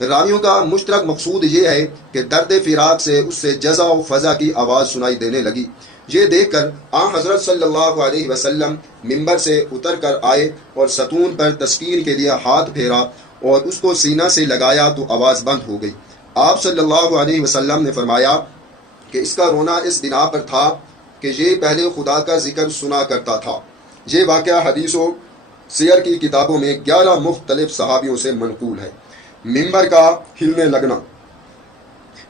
راویوں کا مشترک مقصود یہ ہے کہ درد فراق سے اس سے جزا و فضا کی آواز سنائی دینے لگی۔ یہ دیکھ کر حضرت صلی اللہ علیہ وسلم منبر سے اتر کر آئے اور ستون پر تسکین کے لیے ہاتھ پھیرا اور اس کو سینہ سے لگایا تو آواز بند ہو گئی۔ آپ صلی اللہ علیہ وسلم نے فرمایا کہ اس کا رونا اس بنا پر تھا کہ یہ پہلے خدا کا ذکر سنا کرتا تھا۔ یہ واقعہ حدیث و سیر کی کتابوں میں 11 مختلف صحابیوں سے منقول ہے۔ منبر کا ہلنے لگنا۔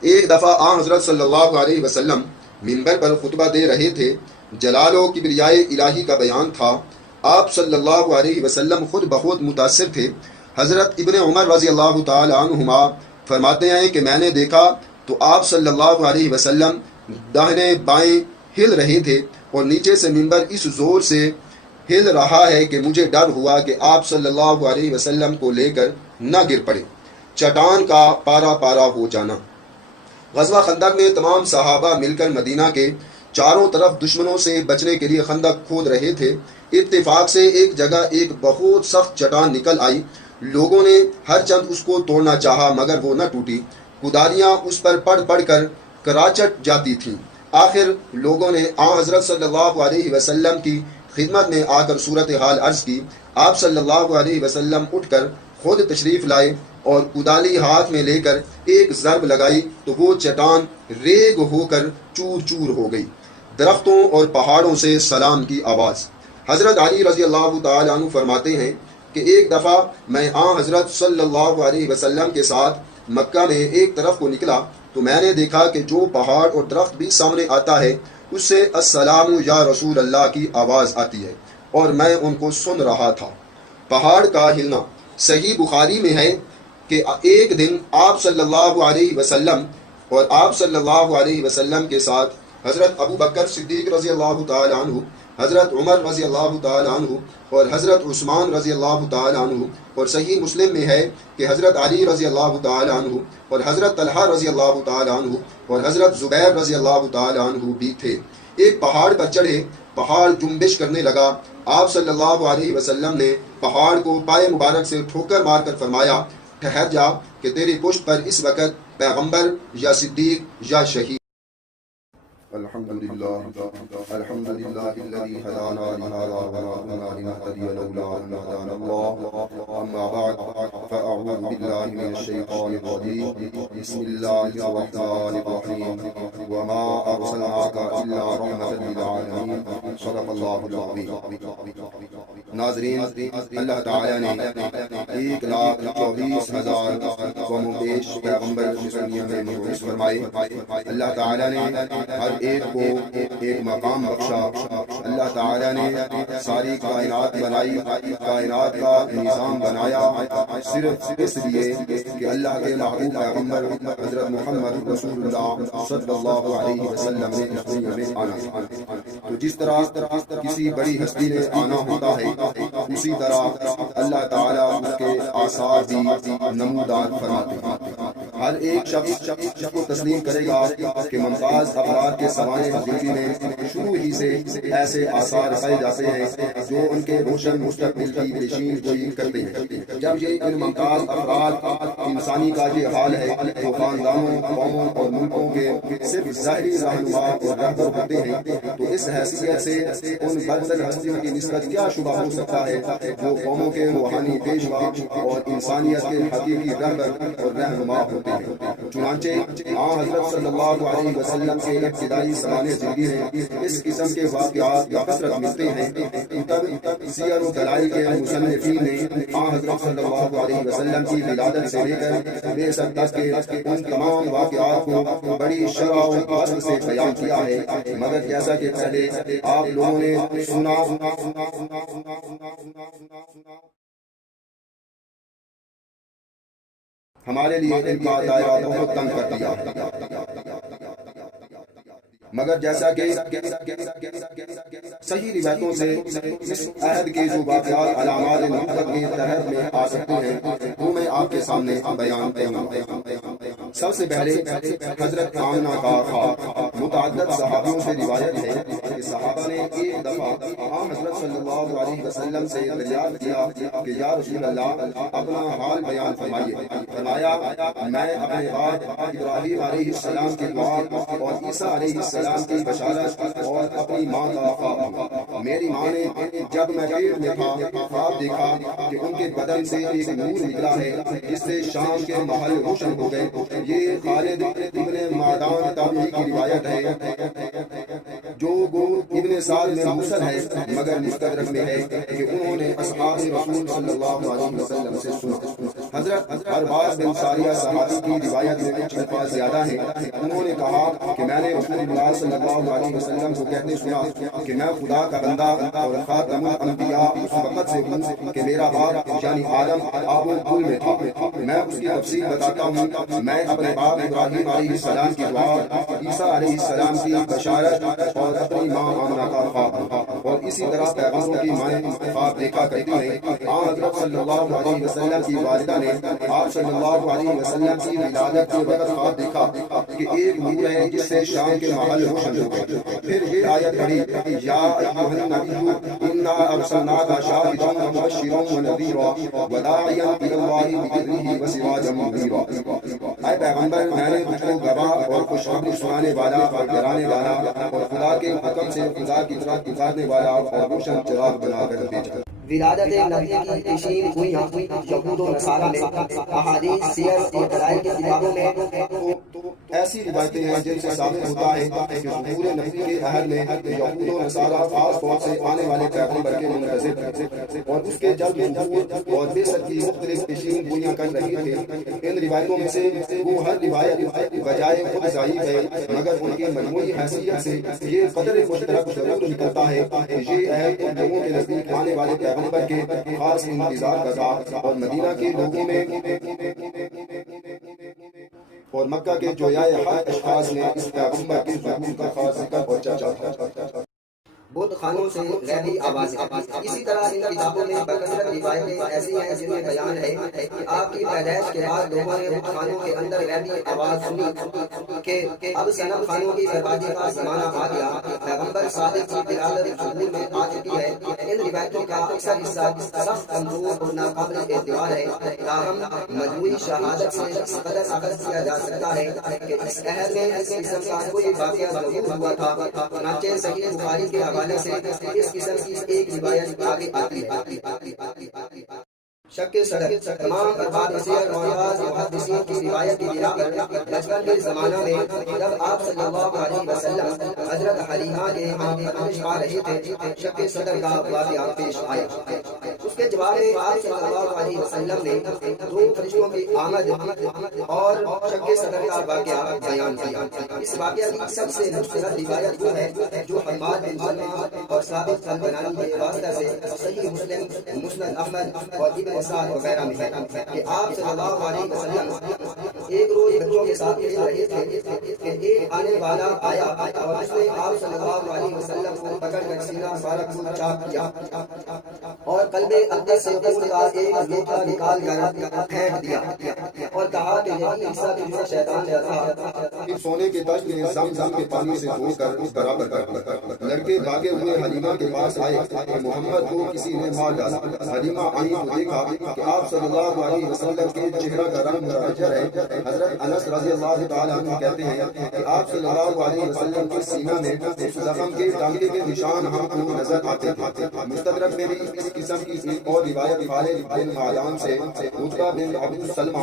ایک دفعہ حضرت صلی اللہ علیہ وسلم منبر پر خطبہ دے رہے تھے، جلال و کبریائے الہی کا بیان تھا۔ آپ صلی اللہ علیہ وسلم خود بہت متاثر تھے۔ حضرت ابن عمر رضی اللہ تعالی عنہما فرماتے ہیں کہ میں نے دیکھا تو آپ صلی اللہ علیہ وسلم داہنے بائیں ہل رہے تھے اور نیچے سے منبر اس زور سے ہل رہا ہے کہ مجھے ڈر ہوا کہ آپ صلی اللہ علیہ وسلم کو لے کر نہ گر پڑے۔ چٹان کا پارا پارا ہو جانا۔ غزوہ خندق میں تمام صحابہ مل کر مدینہ کے چاروں طرف دشمنوں سے بچنے کے لیے خندق کھود رہے تھے۔ اتفاق سے ایک جگہ ایک بہت سخت چٹان نکل آئی۔ لوگوں نے ہر چند اس کو توڑنا چاہا مگر وہ نہ ٹوٹی۔ کداریاں اس پر پڑ پڑ کر کراچٹ جاتی تھیں۔ آخر لوگوں نے حضرت صلی اللہ علیہ وسلم کی خدمت میں آ کر صورتحال عرض کی۔ آپ صلی اللہ علیہ وسلم اٹھ کر خود تشریف لائے اور کدالی ہاتھ میں لے کر ایک ضرب لگائی تو وہ چٹان ریگ ہو کر چور چور ہو گئی۔ درختوں اور پہاڑوں سے سلام کی آواز۔ حضرت علی رضی اللہ تعالی عنہ فرماتے ہیں کہ ایک دفعہ میں حضرت صلی اللہ علیہ وسلم کے ساتھ مکہ میں ایک طرف کو نکلا تو میں نے دیکھا کہ جو پہاڑ اور درخت بھی سامنے آتا ہے اس سے السلام یا رسول اللہ کی آواز آتی ہے اور میں ان کو سن رہا تھا۔ پہاڑ کا ہلنا۔ صحیح بخاری میں ہے کہ ایک دن آپ صلی اللہ علیہ وسلم اور آپ صلی اللہ علیہ وسلم کے ساتھ حضرت ابو بکر صدیق رضی اللہ تعالی عنہ، حضرت عمر رضی اللہ تعالی عنہ اور حضرت عثمان رضی اللہ تعالی عنہ، اور صحیح مسلم میں ہے کہ حضرت علی رضی اللہ تعالی عنہ اور حضرت طلحہ رضی اللہ تعالی عنہ اور حضرت زبیر رضی اللہ تعالی عنہ بھی تھے۔ ایک پہاڑ پر چڑھے، پہاڑ جنبش کرنے لگا۔ آپ صلی اللہ علیہ وسلم نے پہاڑ کو پائے مبارک سے ٹھوکر مار کر فرمایا، ٹھہر جا کہ تیری پشت پر اس وقت پیغمبر یا صدیق یا شہید۔ الحمد لله الذي هدانا لهذا وما كنا لنهتدي لولا أن هدانا الله. أما بعد فأعوذ بالله من الشيطان الرجيم. بسم الله الرحمن الرحيم. وما أرسلناك إلا رحمة للعالمين. صدق الله العظيم. ناظرین، اللہ تعالیٰ نے 1,24,000 قوم و بیش پیغمبر اس دنیا میں مبعوث فرمائے۔ اللہ تعالیٰ نے ہر ایک کو ایک مقام بخشا۔ اللہ تعالیٰ نے ساری کائنات بنائی، کائنات کا نظام بنایا صرف اس لیے کہ اللہ کے محبوب پیغمبر حضرت محمد رسول اللہ صلی اللہ علیہ وسلم نے اس دنیا میں آنا۔ تو جس طرح کسی بڑی ہستی نے آنا ہوتا ہے اسی طرح اللہ تعالیٰ اس کے آثار بھی نمودار فرماتے ہیں۔ ہر ایک شخص کو تسلیم کرے گا کہ ممتاز افراد کے سوانح زندگی میں شروع ہی سے ایسے آثار پائے جاتے ہیں جو ان کے روشن مستقبل کی پیشین گوئی کرتے ہیں۔ جب یہ ان ممتاز افراد انسانی کا یہ حال ہے تو خاندانوں، قوموں اور ملکوں کے صرف ظاہری رہنما اور رہبر ہوتے ہیں، تو اس حیثیت سے ان برتر ہستیوں کی نسبت کیا شبہ ہو سکتا ہے جو قوموں کے روحانی پیشوا اور انسانیت کے حقیقی رہبر اور رہنما ہوتے ہیں۔ چنانچہ حضرت صلی اللہ علیہ وسلم کے ابتدائی سوانح زندگی میں اس قسم کے واقعات بکثرت ملتے ہیں۔ تب سیر و دلائل کے مصنفین نے حضرت صلی اللہ علیہ وسلم کی ولادت سے لے کر بعثت تک کے ان تمام واقعات کو بڑی شرح و فصل سے بیان کیا ہے، مگر جیسا کہ پہلے آپ لوگوں نے سنا ہمارے لیے ان کا دائرہ بہت تنگ کر دیا ہے، مگر جیسا کہ صحیح روایتوں سے اس عہد کے جو واقعات علامات نبوت کے تحت میں آ سکتے ہیں وہ میں آپ کے سامنے بیان کروں گا۔ سب سے پہلے حضرت آمنہ کا خواب۔ متعدد صحابیوں سے روایت ہے کہ صحابہ نے ایک دفعہ حضرت صلی اللہ علیہ وسلم سے دریافت کیا کہ یا رسول اللہ اپنا حال بیان فرمائیے۔ فرمایا میں اپنے باپ ابراہیم علیہ السلام کی دعا اور عیسیٰ علیہ السلام کی بشارت اور اپنی ماں کا خواب ہوں۔ میری ماں نے جب میں پیٹ میں تھا خواب دیکھا کہ ان کے بدن سے ایک نور نکلا ہے جس سے شام کے محل روشن ہو گئے۔ یہ خالد ابن معدان تابعی کی روایت ہے جو ابن سعد میں مرسل ہے، مگر مستدرک میں ہے کہ انہوں نے اصحاب رسول صلی اللہ علیہ وسلم سے سنا۔ حضرت ارباز بن ساریہ صحابی کی روایت میں کچھ الفاظ زیادہ ہیں۔ انہوں نے کہا کہ میں نے رسول اللہ صلی اللہ علیہ وسلم کو کہتے سنا کہ میں خدا کا بندہ اور خاتم الانبیاء اس وقت سے ہوں کہ میرا باپ یعنی آدم آب و گل میں تھا۔ میں اس کی تفصیل بتاتا ہوں۔ میں اپنے باپ ابراہیم علیہ السلام کی دعا، عیسیٰ علیہ السلام کی بشارت اور اپنی ماں آمنہ کا خواب، اور اسی طرح پیغمبروں کی مائیں خواب دیکھا کرتی ہیں۔ حضرت صلی اللہ علیہ وسلم کی والدہ نے آپ صلی اللہ علیہ وسلم کی ولادت کے وقت خواب دیکھا کہ ایک نور ہے جس سے شام کے محل روشن ہو گئے۔ پھر یہ آیت پڑھی یا ایھا النبی انا ارسلناک شاہدا ومبشرا ونذیرا وداعیا الی اللہ باذنہ وسراجا منیرا۔ اے پیغمبر میں نے تجھ کو گواہ اور خوشخبری سنانے والا اور ڈرانے والا اور خدا کے حکم سے خدا کی طرف پکارنے والا اور روشن چراغ بنا کر بھیجا۔ ولادت نبی کی پیشین گوئیاں یہود و نصارہ میں، احادیث سیر اور دلائل کی کتابوں میں تو ایسی روایتیں ہیں جن سے ثابت ہوتا ہے کہ ظہور نبی کے عہد میں یہود و نصارہ خاص طور سے آنے والے پیغمبر کے منتظر تھے اور اس کے جلد ظہور اور بعثت کی مختلف پیشین گوئیاں کر رہے تھے۔ ان روایتوں میں سے وہ ہر روایت بجائے خود ضعیف ہے، مگر ان کی مجموعی حیثیت سے یہ قدر مشترک ضرور نکلتا ہے کہ یہ عہد ان لوگوں کے نزدیک آنے والے پیغمبر کے خاص انتظار کا تھا، اور مدینہ کے لوگوں میں اور مکہ کے جویائے حق اشخاص نے اس پیغمبر کے ظہور کا خاص ذکر اور چرچا تھا۔ بت خانوں سے غیبی آوازیں۔ اسی طرح ان کتابوں میں بکثرت روایتیں ایسی ہیں جن میں بیان ہے کہ آپ کی پیدائش کے بعد لوگوں نے بت خانوں کے اندر غیبی آواز سنی کہ اب صنم خانوں کی بربادی کا زمانہ آ گیا، پیغمبر صادق کی ولادت ظہور میں آ چکی ہے۔ ان روایتوں کا اکثر حصہ سخت کمزور اور ناقابل اعتبار ہے، تاہم مجموعی شہادت سے اس قدر اخذ کیا جا سکتا ہے کہ اس عہد میں اس قسم کا کوئی واقعہ ضرور ہوا تھا۔ چنانچہ صحیح بخاری کے حوالے سے اس قسم کی ایک روایت آگے آتی ہے۔ شک صدر تمام ارباب سیر اور بعض محدثین کی روایت کی بنا پر بچپن کے زمانہ میں جب آپ صلی اللہ علیہ وسلم حضرت حلیمہ کے آمش پا رہے تھے، شک صدر کا واقعہ پیش آیا۔ اس کے جواب میں آپ صلی اللہ علیہ وسلم نے دو فرشتوں کی آمد اور شک صدر کا واقعہ بیان کیا۔ اس واقعہ کی سب سے مستند روایت وہ ہے جو حماد بن سلمہ اور ثابت البنانی کے واسطہ سے صحیح مسلم، مسند احمد اور ابن سعد وغیرہ میں ہے کہ آپ صلی اللہ علیہ وسلم ایک روز بچوں کے ساتھ کھیل رہے تھے کہ ایک آنے والا آیا اور اس نے آپ صلی اللہ علیہ وسلم کو پکڑ کر سینہ مبارک کو چاک کیا اور قلب اقدس سے خون کا ایک لوٹا نکال کر پھینک دیا اور کہا کہ یہی حصہ تجھے شیطان کا تھا۔ پھر سونے کے تخت میں زمزم کے پانی سے دھو کر اس برابر کر لڑکے بھاگے ہوئے حلیمہ کے پاس آئے کہ محمد کو کسی نے مار ڈالا۔ حلیمہ آئی تو دیکھا کہ آپ صلی اللہ علیہ وسلم کے چہرہ کا رنگ متغیر ہے۔ حضرت انس رضی اللہ تعالیٰ عنہ کہتے ہیں کہ آپ صلی اللہ علیہ وسلم کے سینہ میں اس زخم کے ٹانکے کے نشان ہم کو نظر آتے تھے۔ مستدرک میں بھی اس قسم کی ایک اور روایت خالد بن معدان سے عتبہ بن عبد سلمہ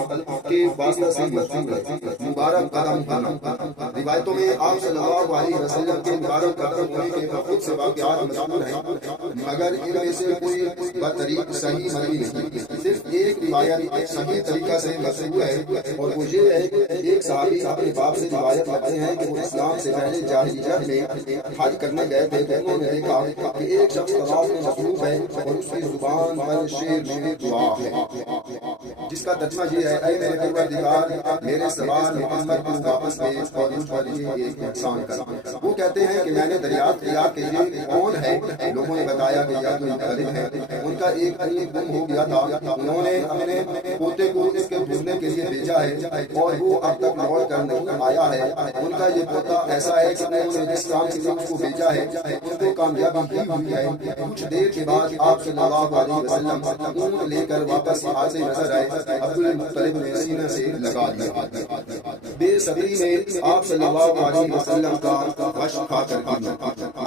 کے واسطہ سے مذکور ہے۔ مبارک قدم ہونا۔ روایتوں میں آپ صلی اللہ علیہ وسلم کے مبارک قدم ہونے کے بہت سے واقعات مذکور ہیں، مگر ان میں سے کوئی کوئی بطریق صحیح مروی نہیں، صرف ایک روایت صحیح طریقہ سے مذکور ہے، اور وہ یہ ہے کہ ایک صحابی اپنے باپ سے روایت کرتے ہیں کہ وہ اسلام سے پہلے جاہلیت میں حج کرنے گئے تھے تو انہوں نے دیکھا کہ ایک شخص طواف میں مصروف ہے اور اس کی زبان پر شیر شیر دعا ہے، جس کا ترجمہ یہ ہے: اے میرے پروردگار، میرے سوال محمد کو واپس بھیج اور مجھ پر یہ ایک احسان کر۔ وہ کہتے ہیں کہ میں نے دریافت کیا کہ یہ کون ہے؟ لوگوں نے بتایا کہ یہ کوئی غریب ہے، ان کا ایک پنی گم ہو گیا تھا، انہوں نے اپنے پوتے کو اس کے ڈھونڈنے کے لیے بھیجا ہے اور وہ اب تک لوٹ کر نہیں آیا ہے۔ ان کا یہ پوتا ایسا ہے کہ انہوں نے جس کام کے لیے اس کو بھیجا ہے ان کو کامیابی بھی ہوئی ہے۔ کچھ دیر کے بعد آپ صلی اللہ علیہ وسلم اونٹ لے کر واپس آتے نظر آئے، عبد المطلب نے سینہ سے لگا دیا۔ بے صبری میں آپ صلی اللہ علیہ وسلم کا غش کھا کر گیا۔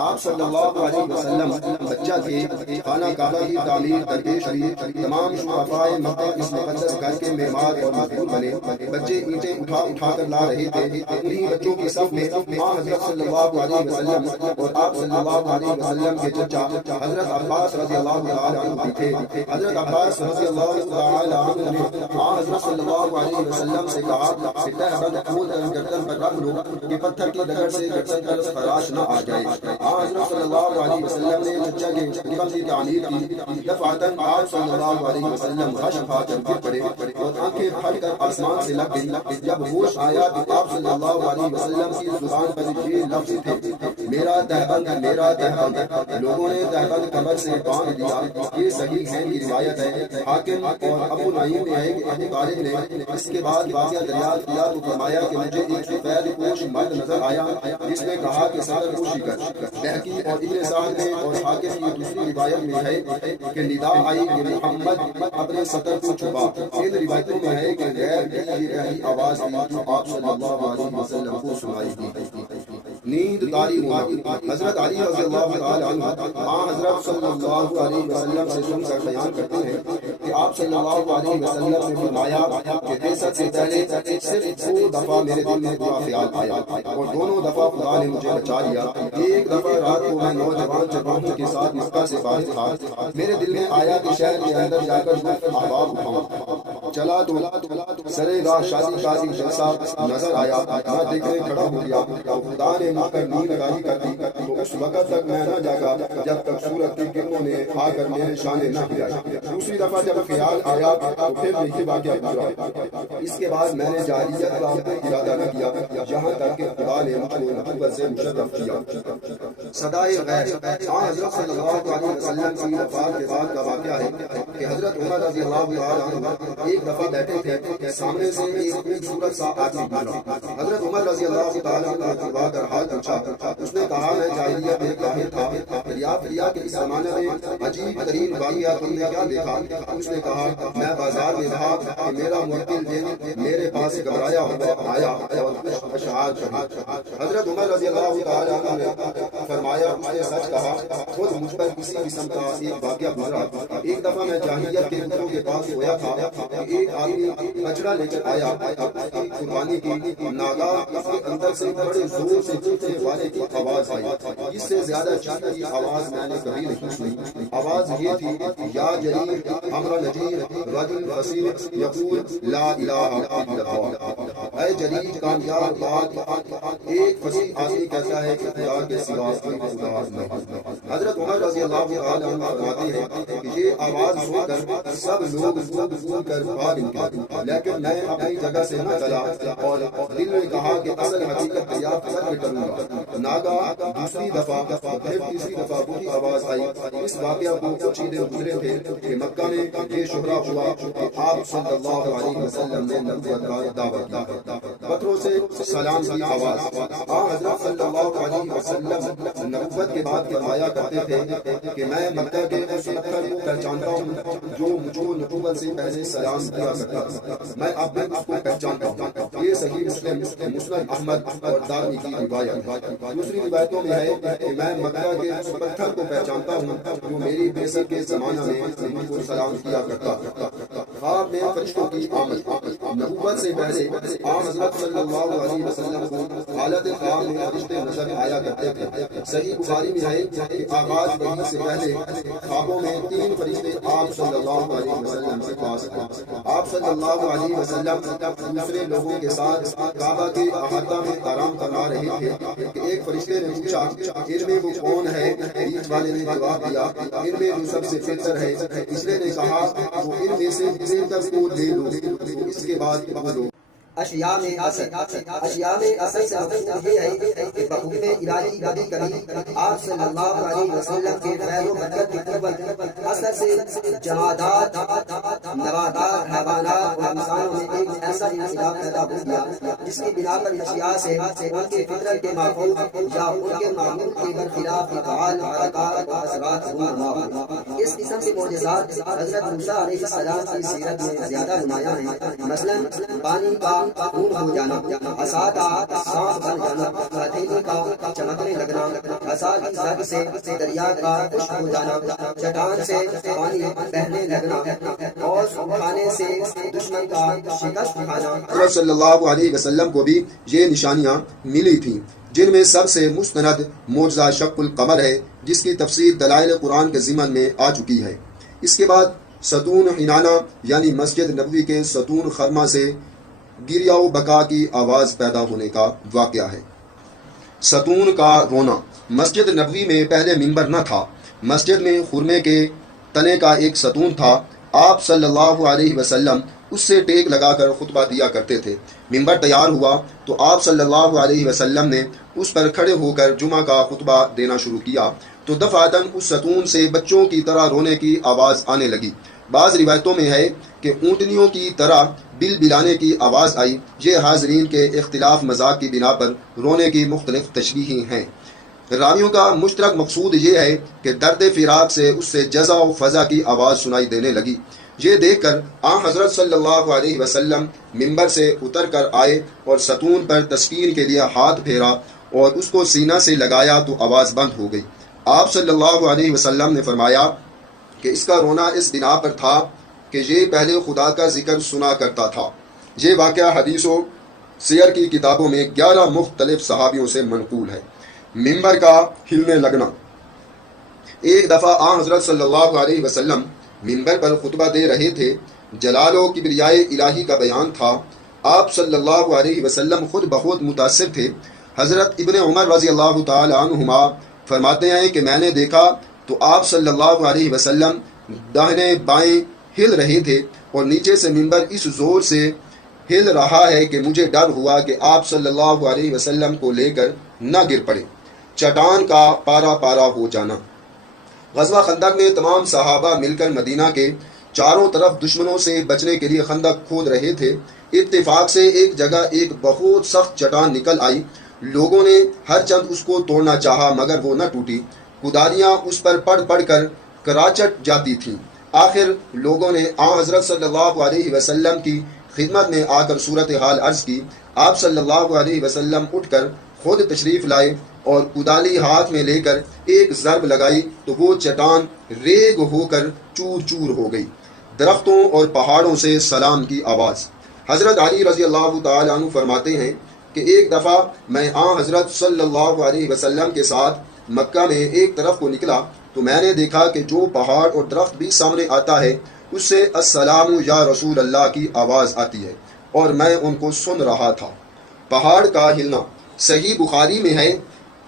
آپ صلی اللہ علیہ وسلم بچہ تھے، خانہ کعبہ کی تعمیر درپیش ہوئی، تمام شرفاء مکہ اس مقدس گھر کے معمار اور مزدور بنے، بچے اینٹیں اٹھا اٹھا کر لا رہے تھے۔ انہی بچوں کی صف میں حضرت صلی اللہ علیہ وسلم اور آپ صلی اللہ علیہ وسلم کے چچا حضرت عباس رضی اللہ تعالی عنہ بھی تھے۔ حضرت عباس رضی اللہ تعالی عنہ نے حضرت صلی اللہ علیہ وسلم سے کہا کہ تہبند کھول کر گردن پر رکھ لو کہ پتھر کی ڈگر سے گردن پر خراش نہ آ جائے۔ حضرت صلی اللہ علیہ وسلم نے چچا کے جسم کی تعمیر کی۔ دفعتاً آپ صلی اللہ علیہ وسلم غش کھا کر گر پڑے اور آنکھیں پھٹ کر آسمان سے لگ گئی۔ جب ہوش آیا کہ آپ صلی اللہ علیہ وسلم کی زبان پر یہ لفظ تھے: میرا تہبند، میرا تہبند۔ لوگوں نے تہبند کمر سے باندھ دیا۔ یہ صحیح ہے کی روایت ہے۔ حاکم اور ابو نعیم میں ہے کہ ابو طالب نے اس کے بعد واقعہ دریافت کیا تو فرمایا کہ مجھے ایک سفید پوش مرد نظر آیا جس نے کہا کہ سطر پوشی کر۔ بہقی اور ابن سعد میں اور حاکم کی دوسری روایت میں ہے کہ ندا آئی کہ محمد اپنے سطر کو چھپا۔ ان روایتوں میں ہے کہ غیر کی یہ پہلی آواز تھی جو آپ صلی اللہ علیہ وسلم کو سنائی دی۔ نیند طاری ہونا۔ حضرت علی رضی اللہ تعالی عنہ حضرت صلی اللہ علیہ وسلم سے سن کر بیان کرتے ہیں کہ آپ صلی اللہ علیہ وسلم نے فرمایا کہ بعثت سے پہلے صرف 2 دفعہ میرے دل میں برا خیال آیا اور دونوں دفعہ خدا نے مجھے بچا لیا۔ ایک دفعہ رات کو میں نوجوان جوانوں کے ساتھ مکہ سے باہر تھا، میرے دل میں آیا کہ شہر کے اندر جا کر احباب اٹھاؤں۔ چلا تو سرے راہ شادی کا ایک جلسہ نظر آیا، میں دیکھنے کھڑا ہو گیا تو خدا نے مجھ پر نیند لگائی کر دی تو اس وقت تک میں نہ جاگا جب تک سورج کی کرنوں نے آ کر میرے شانے نہ گرائی۔ دوسری دفعہ جب خیال آیا تو پھر یہی واقعہ پورا۔ اس کے بعد میں نے جاہلیت کا ارادہ نہ کیا یہاں تک کہ خدا نے مجھ کو نبوت سے مشرف کیا۔ صدائے غیب۔ حضرت صلی اللہ علیہ وسلم کی وفات کے بعد کا واقعہ ہے کہ حضرت عمر رضی اللہ تعالی عنہ ایک دفعہ بیٹھے تھے، سامنے سے ایک خوبصورت سا آدمی گزرا۔ حضرت عمر رضی اللہ تعالی عنہ نے چھپا کر حال پوچھا۔ اس نے کہا میں جاہلیت میں کافر تھا، دریافت کیا کہ اس زمانے میں عجیب ترین واقعہ تم نے کیا دیکھا؟ اس نے کہا میں بازار میں تھا کہ میرا موکل جن میرے پاس گھبرایا ہوا آیا اور کچھ اشعار پڑھے۔ حضرت عمر رضی اللہ تعالی عنہ نے فرمایا اس نے سچ کہا، خود مجھ پر کسی قسم کا ایک واقعہ گزرا۔ ایک دفعہ میں جاہلیت کے بتوں کے پاس سویا تھا کہ ایک آدمی کچرا لے کر آیا کی قربانی کی، ناگاہ اس کے اندر سے بڑے زور سے چیخنے والے کی آواز آئی، اس سے زیادہ چیخنے کی آواز میں نے کبھی نہیں سنی۔ آواز یہ تھی: یا جریر امر نجیر رجل فصیح یقول لا الہ الا اللہ۔ اے جریر کامیاب بات، ایک فصیح آدمی کہتا ہے کہ خدا کے سوا کوئی خدا نہیں۔ حضرت عمر رضی اللہ تعالی عنہ فرماتے ہیں کہ یہ آواز سن کر سب لوگ سن کر بھاگ نکلے، لیکن میں اپنی جگہ سے نہ چلا اور دل میں کہا کہ اصل حقیقت دریافت کر کے کروں گا۔ ناگاہ دوسری دفعہ پھر تیسری دفعہ وہی آواز آئی۔ اس واقعہ کو کچھ دن گزرے تھے کہ مکہ میں یہ شہرا ہوا کہ آپ صلی اللہ علیہ وسلم نے نبوت کا دعویٰ کیا۔ پتھروں سے سلام کی آواز۔ حضرت صلی اللہ علیہ وسلم نبوت کے بعد فرمایا کرتے تھے کہ میں مکہ کے اس پتھر کو پہچانتا ہوں جو مجھ کو نبوت سے پہلے سلام کیا کرتا تھا، میں اب بھی اس کو پہچانتا ہوں۔ یہ صحیح مسلم، مسند احمد اور دارمی کی روایت۔ دوسری روایتوں میں ہے کہ میں مکہ کے اس پتھر کو پہچانتا ہوں جو میری بعثت کے زمانہ میں مجھ کو سلام کیا کرتا تھا۔ خواب میں فرشتوں کی آمد۔ نبوت سے پہلے حضرت صلی اللہ علیہ وسلم کو حالت خواب میں فرشتے نظر آیا کرتے تھے۔ صحیح بخاری میں ہے کہ آغاز وحی سے پہلے خوابوں میں 3 فرشتے آپ صلی اللہ علیہ وسلم کے پاس تھے۔ آپ صلی اللہ علیہ وسلم دوسرے لوگوں کے ساتھ کعبہ کے احاطہ میں آرام فرما رہے تھے کہ ایک فرشتے نے پوچھا ان میں وہ کون ہے؟ بیچ والے نے جواب دیا ان میں جو سب سے بہتر ہے۔ تیسرے نے کہا وہ ان میں سے بہتر کو لے لو، اس کے بعد بولو۔ اشیاء میں اثر سے مقصود یہ ہے کہ بحکم الہی کبھی کبھی آپ صلی اللہ علیہ وسلم کے خیر و برکت کی قوت اثر سے جمادات، نباتات، حیوانات اور انسانوں میں ایک ایسا انقلاب پیدا ہو گیا جس کی بنا پر اشیاء سے ان کے فطرت کے ماحول یا ان کے معمول کے برخلاف فعال حرکات اور اثرات رونما ہوئے۔ اس قسم کے معجزات حضرت موسیٰ علیہ السلام کی سیرت میں زیادہ نمایاں ہیں۔ مثلاً پانی کا خون ہو جانا، عصا کا سانپ بن جانا، ہتھیلی کا چمکنے لگنا، عصا کی زد سے دریا کا خشک ہو جانا، چٹان سے پانی بہنے لگنا اور کھانے سے دشمن کا شکست کھانا۔ حضرت صلی اللہ علیہ وسلم کو بھی یہ نشانیاں ملی تھیں، جن میں سب سے مستند معجزہ شق القمر ہے، جس کی تفسیر دلائل قرآن کے ضمن میں آ چکی ہے۔ اس کے بعد ستون حنانہ یعنی مسجد نبوی کے ستون خرما سے گریہ و بکا کی آواز پیدا ہونے کا واقعہ ہے۔ ستون کا رونا۔ مسجد نبوی میں پہلے منبر نہ تھا۔ مسجد میں خرمے کے تنے کا ایک ستون تھا۔ آپ صلی اللہ علیہ وسلم اس سے ٹیک لگا کر خطبہ دیا کرتے تھے۔ منبر تیار ہوا تو آپ صلی اللہ علیہ وسلم نے اس پر کھڑے ہو کر جمعہ کا خطبہ دینا شروع کیا تو دفعتاً اس ستون سے بچوں کی طرح رونے کی آواز آنے لگی۔ بعض روایتوں میں ہے کہ اونٹنیوں کی طرح بل بلانے کی آواز آئی۔ یہ حاضرین کے اختلاف مذاق کی بنا پر رونے کی مختلف تشریحیں ہیں۔ راویوں کا مشترک مقصود یہ ہے کہ درد فراق سے اس سے جزا و فضا کی آواز سنائی دینے لگی۔ یہ دیکھ کر حضرت صلی اللہ علیہ وسلم منبر سے اتر کر آئے اور ستون پر تسکین کے لیے ہاتھ پھیرا اور اس کو سینہ سے لگایا تو آواز بند ہو گئی۔ آپ صلی اللہ علیہ وسلم نے فرمایا کہ اس کا رونا اس بنا پر تھا کہ یہ پہلے خدا کا ذکر سنا کرتا تھا۔ یہ واقعہ حدیث و سیر کی کتابوں میں 11 مختلف صحابیوں سے منقول ہے۔ منبر کا ہلنے لگنا۔ ایک دفعہ حضرت صلی اللہ علیہ وسلم منبر پر خطبہ دے رہے تھے۔ جلال و کبریائے الہی کا بیان تھا۔ آپ صلی اللہ علیہ وسلم خود بہت متاثر تھے۔ حضرت ابن عمر رضی اللہ تعالی عنہما فرماتے ہیں کہ میں نے دیکھا تو آپ صلی اللہ علیہ وسلم داہنے بائیں ہل رہے تھے اور نیچے سے منبر اس زور سے ہل رہا ہے کہ مجھے ڈر ہوا کہ آپ صلی اللہ علیہ وسلم کو لے کر نہ گر پڑے۔ چٹان کا پارا پارا ہو جانا۔ غزوہ خندق میں تمام صحابہ مل کر مدینہ کے چاروں طرف دشمنوں سے بچنے کے لیے خندق کھود رہے تھے۔ اتفاق سے ایک جگہ ایک بہت سخت چٹان نکل آئی۔ لوگوں نے ہر چند اس کو توڑنا چاہا مگر وہ نہ ٹوٹی۔ کداریاں اس پر پڑ کر کراچٹ جاتی تھیں۔ آخر لوگوں نے حضرت صلی اللہ علیہ وسلم کی خدمت میں آ کر صورتحال عرض کی۔ آپ صلی اللہ علیہ وسلم اٹھ کر خود تشریف لائے اور کدالی ہاتھ میں لے کر ایک ضرب لگائی تو وہ چٹان ریگ ہو کر چور چور ہو گئی۔ درختوں اور پہاڑوں سے سلام کی آواز۔ حضرت علی رضی اللہ تعالی عنہ فرماتے ہیں کہ ایک دفعہ میں حضرت صلی اللہ علیہ وسلم کے ساتھ مکہ میں ایک طرف کو نکلا تو میں نے دیکھا کہ جو پہاڑ اور درخت بھی سامنے آتا ہے اس سے السلام یا رسول اللہ کی آواز آتی ہے اور میں ان کو سن رہا تھا۔ پہاڑ کا ہلنا۔ صحیح بخاری میں ہے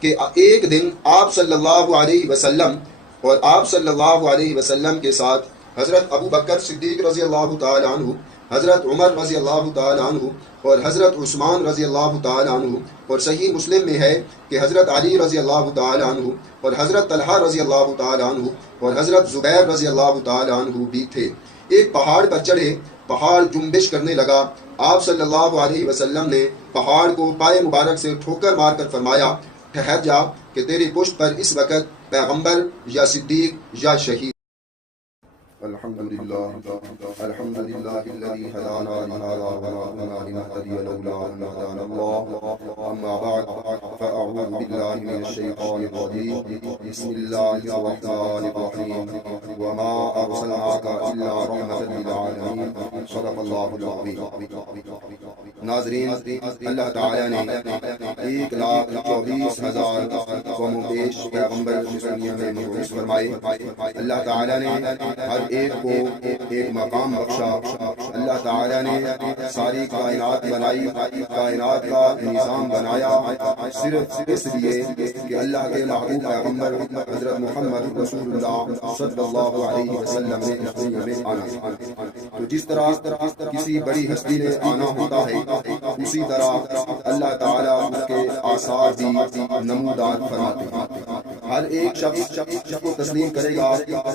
کہ ایک دن آپ صلی اللہ علیہ وسلم اور آپ صلی اللہ علیہ وسلم کے ساتھ حضرت ابو بکر صدیق رضی اللہ تعالی عنہ، حضرت عمر رضی اللہ تعالی عنہ اور حضرت عثمان رضی اللہ تعالی عنہ، اور صحیح مسلم میں ہے کہ حضرت علی رضی اللہ تعالی عنہ اور حضرت طلحہ رضی اللہ تعالی عنہ اور حضرت زبیر رضی اللہ تعالی عنہ بھی تھے۔ ایک پہاڑ پر چڑھے، پہاڑ جنبش کرنے لگا۔ آپ صلی اللہ علیہ وسلم نے پہاڑ کو پائے مبارک سے ٹھوکر مار کر فرمایا ٹھہر جا کہ تیری پشت پر اس وقت پیغمبر یا صدیق یا شہید۔ الحمد لله الذي هدانا لهذا وما كنا لنهتدي لولا أن هدانا الله أما بعد فأعوذ بالله من الشيطان الرجيم بسم الله الرحمن الرحيم وما أرسلناك إلا رحمة للعالمين صدق الله العظيم. ناظرین، اللہ تعالیٰ نے 1,24,000 قوم و بیش پیغمبر اس دنیا میں مبعوث فرمائے. اللہ تعالیٰ نے ہر ایک کو ایک مقام بخشا. اللہ تعالیٰ نے ساری کائنات بنائی، کائنات کا نظام بنایا صرف اس لیے کہ اللہ کے محبوب پیغمبر حضرت محمد رسول اللہ صلی اللہ علیہ وسلم نے اس دنیا میں آنا. تو جس طرح کسی بڑی ہستی نے آنا ہوتا ہے، اسی طرح اللہ تعالیٰ اس کے آثار بھی نمودار فرماتے ہیں. ہر ایک شخص کو تسلیم کرے گا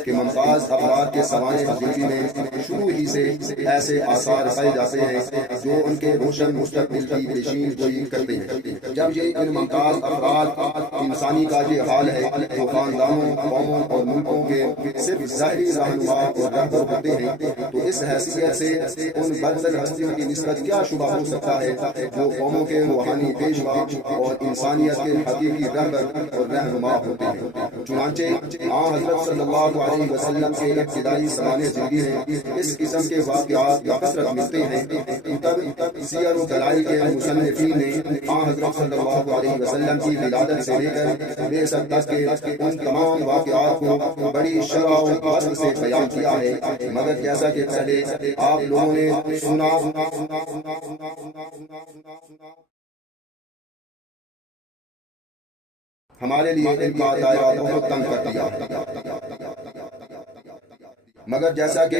کہ ممتاز افراد کے سوانح زندگی میں شروع ہی سے ایسے آثار پائے جاتے ہیں جو ان کے روشن مستقبل کی پیشین گوئی کرتے ہیں. جب یہ ان ممتاز افراد انسانی کا یہ حال ہے تو خاندانوں، قوموں اور ملکوں کے صرف ظاہری رہنما اور رہبر ہوتے ہیں، تو اس حیثیت سے ان برتر ہستیوں کی نسبت کیا شبہ ہو سکتا ہے جو قوموں کے روحانی پیشوا اور انسانیت کے حقیقی رہبر اور رہنما ہوتے ہیں. چنانچہ حضرت صلی اللہ علیہ وسلم کے ابتدائی سوانح زندگی میں اس قسم کے واقعات بکثرت ملتے ہیں. سیر و دلائل کے مصنفین نے حضرت صلی اللہ علیہ وسلم کی ولادت سے لے کر بعثت تک کے ان تمام واقعات کو بڑی شرح و بسط سے بیان کیا ہے. مگر جیسا کہ پہلے آپ لوگوں نے سنا، ہمارے لیے ان کا دائرہ بہت تنگ کر دیا. مگر جیسا کہ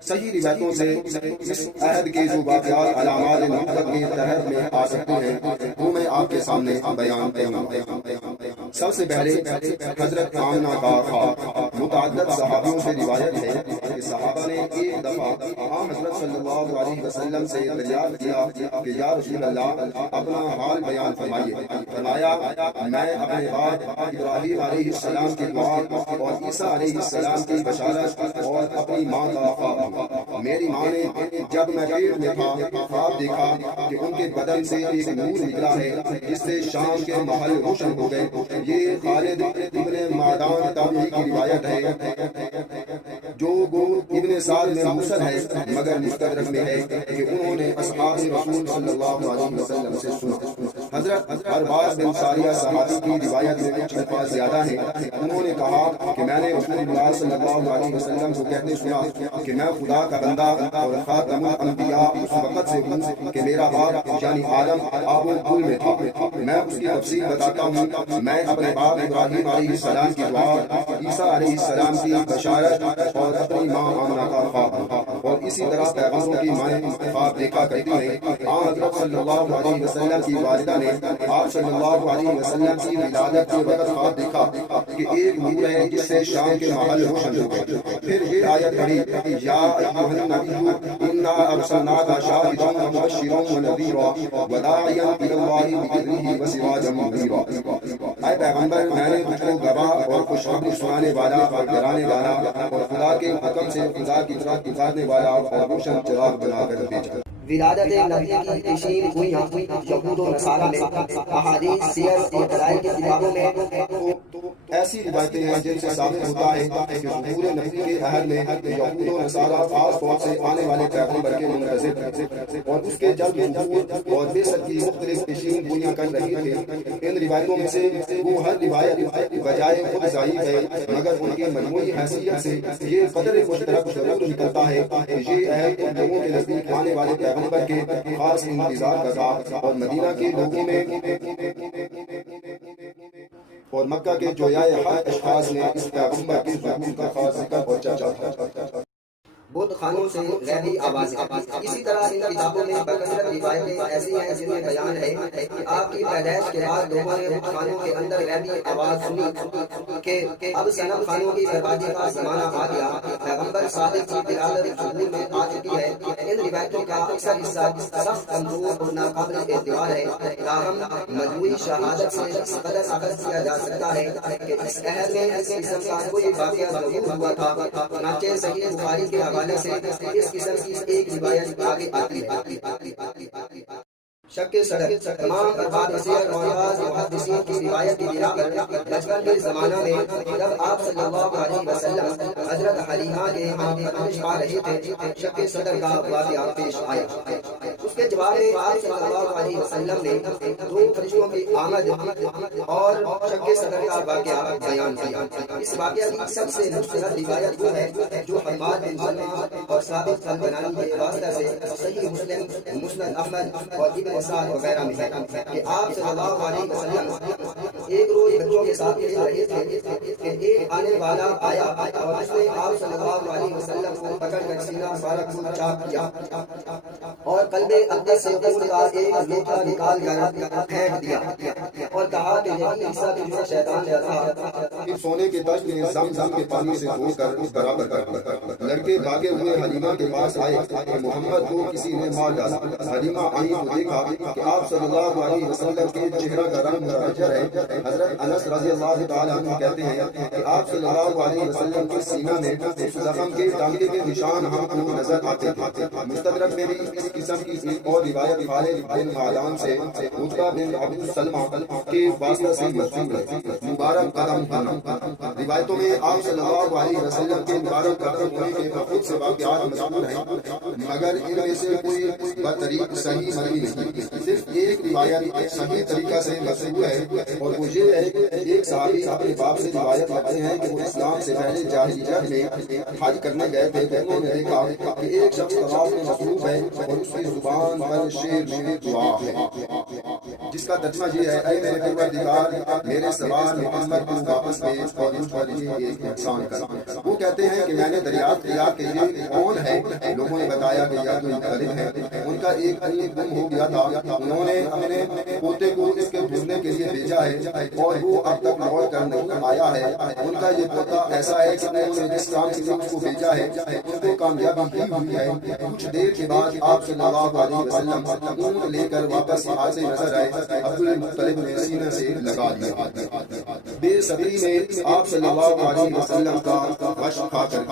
صحیح روایتوں سے اس عہد کے جو واقعات علامات نبوت کے تحت میں آ سکتے ہیں وہ میں آپ کے سامنے بیان کروں گا. سب سے پہلے حضرت آمنہ کا خواب. متعدد صحابیوں سے روایت ہے کہ صحابہ نے ایک دفعہ حضرت صلی اللہ علیہ وسلم سے دریافت کیا کہ یا رسول اللہ اپنا حال بیان فرمائیے. فرمایا میں اپنے باپ ابراہیم علیہ السلام کی دعا اور عیسیٰ علیہ السلام کی بشارت اور اپنی ماں کا خواب ہوں. میری ماں نے جب میں پیٹ میں تھا خواب دیکھا کہ ان کے بدن سے ایک نور نکلا ہے جس سے شام کے محل روشن ہو گئے. یہ خالد ابن معدان تابعی کی روایت ہے جو ابن سعد میں مرسل ہے مگر مستدرک میں ہے کہ انہوں نے اصحاب رسول صلی اللہ علیہ وسلم سے سنا. حضرت ارباز بن ساریہ صحابی کی روایت میں کچھ الفاظ زیادہ ہیں. انہوں نے کہا کہ میں نے رسول اللہ صلی اللہ علیہ وسلم کو کہتے سنا کہ میں خدا کا بندہ اور خاتم الانبیاء اس وقت سے ہوں کہ میرا باپ یعنی آدم آب و گل میں تھا. میں اس کی تفصیل بتاتا ہوں. میں اپنے باپ ابراہیم علیہ السلام کی دعا، عیسیٰ علیہ السلام کی بشارت اور اپنی ماں آمنہ کا خواب ہوں. اور اسی طرح پیغمبروں کی مائیں خواب دیکھا کرتی ہیں. حضرت صلی اللہ علیہ وسلم کی والدہ نے آپ صلی اللہ علیہ وسلم کی ولادت کے وقت خواب دیکھا کہ ایک نور ہے جس سے شام کے محل روشن ہو گئے. پھر یہ آیت پڑھی یا ایھا النبی انا ارسلناک شاہدا ومبشرا ونذیرا وداعیا الی اللہ باذنہ وسراجا منیرا. اے پیغمبر میں نے تجھ کو گواہ اور خوشخبری سنانے والا اور ڈرانے والا اور خدا کے حکم سے خدا کی طرف پکارنے والا اور روشن چراغ بنا کر بھیجا. ولادت نبی کی پیشین گوئیاں یہود و نصارہ میں، احادیث، سیر اور دلائل کی کتابوں میں ایسی روایتیں ہیں جن سے ثابت ہوتا ہے کہ ظہور نبی کے عہد میں یہود و نصارہ خاص طور سے آنے والے پیغمبر کے منتظر تھے اور اس کے جلد ظہور اور بعثت کی مختلف پیشین گوئیاں کر رہی تھے. ان روایتوں میں سے وہ ہر روایت بجائے خود ضعیف ہے مگر ان کی مجموعی حیثیت سے یہ قدر مشترک ضرور نکلتا ہے کہ یہ عہد ان لوگوں کے نزدیک آنے والے پیغمبر کے خاص انتظار کا تھا اور مدینہ کے لوگوں میں اور مکہ کے جویائے حق اشخاص نے اس پیغمبر کے ظہور کا خاص ذکر اور چرچا تھا. بت خانوں سے غیبی آوازیں. اسی طرح ان کتابوں میں بکثرت روایتیں ایسی ہیں جن میں بیان ہے کہ آپ کی پیدائش کے بعد لوگوں نے بت خانوں کے اندر غیبی آواز سنی کہ اب صنم خانوں کی بربادی کا زمانہ آ گیا، پیغمبر صادق کی دلالت ظہور میں آ چکی ہے۔ ان روایتوں کا اکثر حصہ سخت کمزور اور ناقابل اعتبار ہے، تاہم مجموعی شہادت سے اس قدر اخذ کیا جا سکتا ہے کہ اس عہد میں اس قسم کا کوئی واقعہ ضرور ہوا تھا۔ چنانچہ صحیح بخاری کے حوالے سے اس قسم کی ایک روایت آگے آتی ہے۔ شک صدر تمام ارباب سیر اور بعض محدثین کی روایت کی بنا پر بچپن کے زمانہ میں جب آپ صلی اللہ علیہ وسلم حضرت حلیمہ کے آمش پا رہے تھے، شک صدر کا واقعہ پیش آیا۔ اس کے جواب میں آپ صلی اللہ علیہ وسلم نے دو فرشتوں کی آمد اور شک صدر کا واقعہ بیان کیا۔ اس واقعہ کی سب سے مستند روایت وہ ہے جو حماد بن سلمہ اور ثابت البنانی کے واسطہ سے صحیح مسلم، مسند احمد اور ابن سعد وغیرہ میں ہے کہ آپ صلی اللہ علیہ وسلم ایک روز بچوں کے ساتھ کھیل رہے تھے کہ ایک آنے والا آیا اور اس نے آپ صلی اللہ علیہ وسلم کو پکڑ کر سینہ مبارک کو چاک کیا اور قلب اقدس سے خون کا ایک لوٹا نکال کر پھینک دیا اور کہا کہ یہی حصہ جو شیطان نے تھا۔ پھر سونے کے تاج میں زمزم کے پانی سے دھو کر برابر کر لڑکے بھاگے ہوئے حلیمہ کے پاس آئے کہ محمد کو کسی نے مار ڈالا۔ حلیمہ آئی تو دیکھا کہ آپ صلی اللہ علیہ وسلم کے چہرہ کا رنگ متغیر ہے۔ حضرت انس رضی اللہ تعالی عنہ کہتے ہیں کہ آپ صلی اللہ علیہ وسلم کے سینہ میں اس زخم کے ٹانکے کے نشان ہم کو نظر آتے تھے۔ مستدرک میں بھی اس قسم کی ایک اور روایت خالد بن معدان سے عتبہ بن عبد سلمہ کے واسطہ سے مذکور ہے۔ مبارک قدم ہونا، روایتوں میں آپ صلی اللہ علیہ وسلم کے مبارک قدم ہونے کے بہت سے واقعات مذکور ہیں، مگر ان میں سے کوئی بطریق صحیح مروی نہیں۔ صرف ایک روایت صحیح طریقہ سے مذکور ہے اور وہ یہ ہے کہ ایک صحابی اپنے باپ سے روایت کرتے ہیں کہ وہ اسلام سے پہلے جاہلیت میں حج کرنے گئے تھے تو انہوں نے دیکھا کہ ایک شخص طواف میں مصروف ہے اور اس کی زبان پر شعر میں دعا ہے، جس کا ترجمہ یہ ہے: اے میرے پروردگار، میرے سوار محمد کو واپس بھیج اور ان پر یہ ایک احسان کر۔ وہ کہتے ہیں کہ میں نے دریافت کیا کہ یہ کون ہے؟ لوگوں نے بتایا کہ یہ کوئی غریب ہے، ان کا ایک علی گم ہو گیا تھا، انہوں نے اپنے پوتے کو اس کے ڈھونڈنے کے لیے بھیجا ہے اور وہ اب تک لوٹ کر نہیں آیا ہے۔ ان کا یہ پوتا ایسا ہے کہ انہوں نے جس کام کے لیے اس کو بھیجا ہے ان کو کامیابی ہی ہوئی ہے۔ کچھ دیر کے بعد آپ صلی اللہ علیہ وسلم اونٹ لے کر واپس آتے نظر آئے۔ عبد المطلب نے سینہ سے لگا دیا۔ بے صبری میں آپ صلی اللہ علیہ وسلم کا غش کھا کر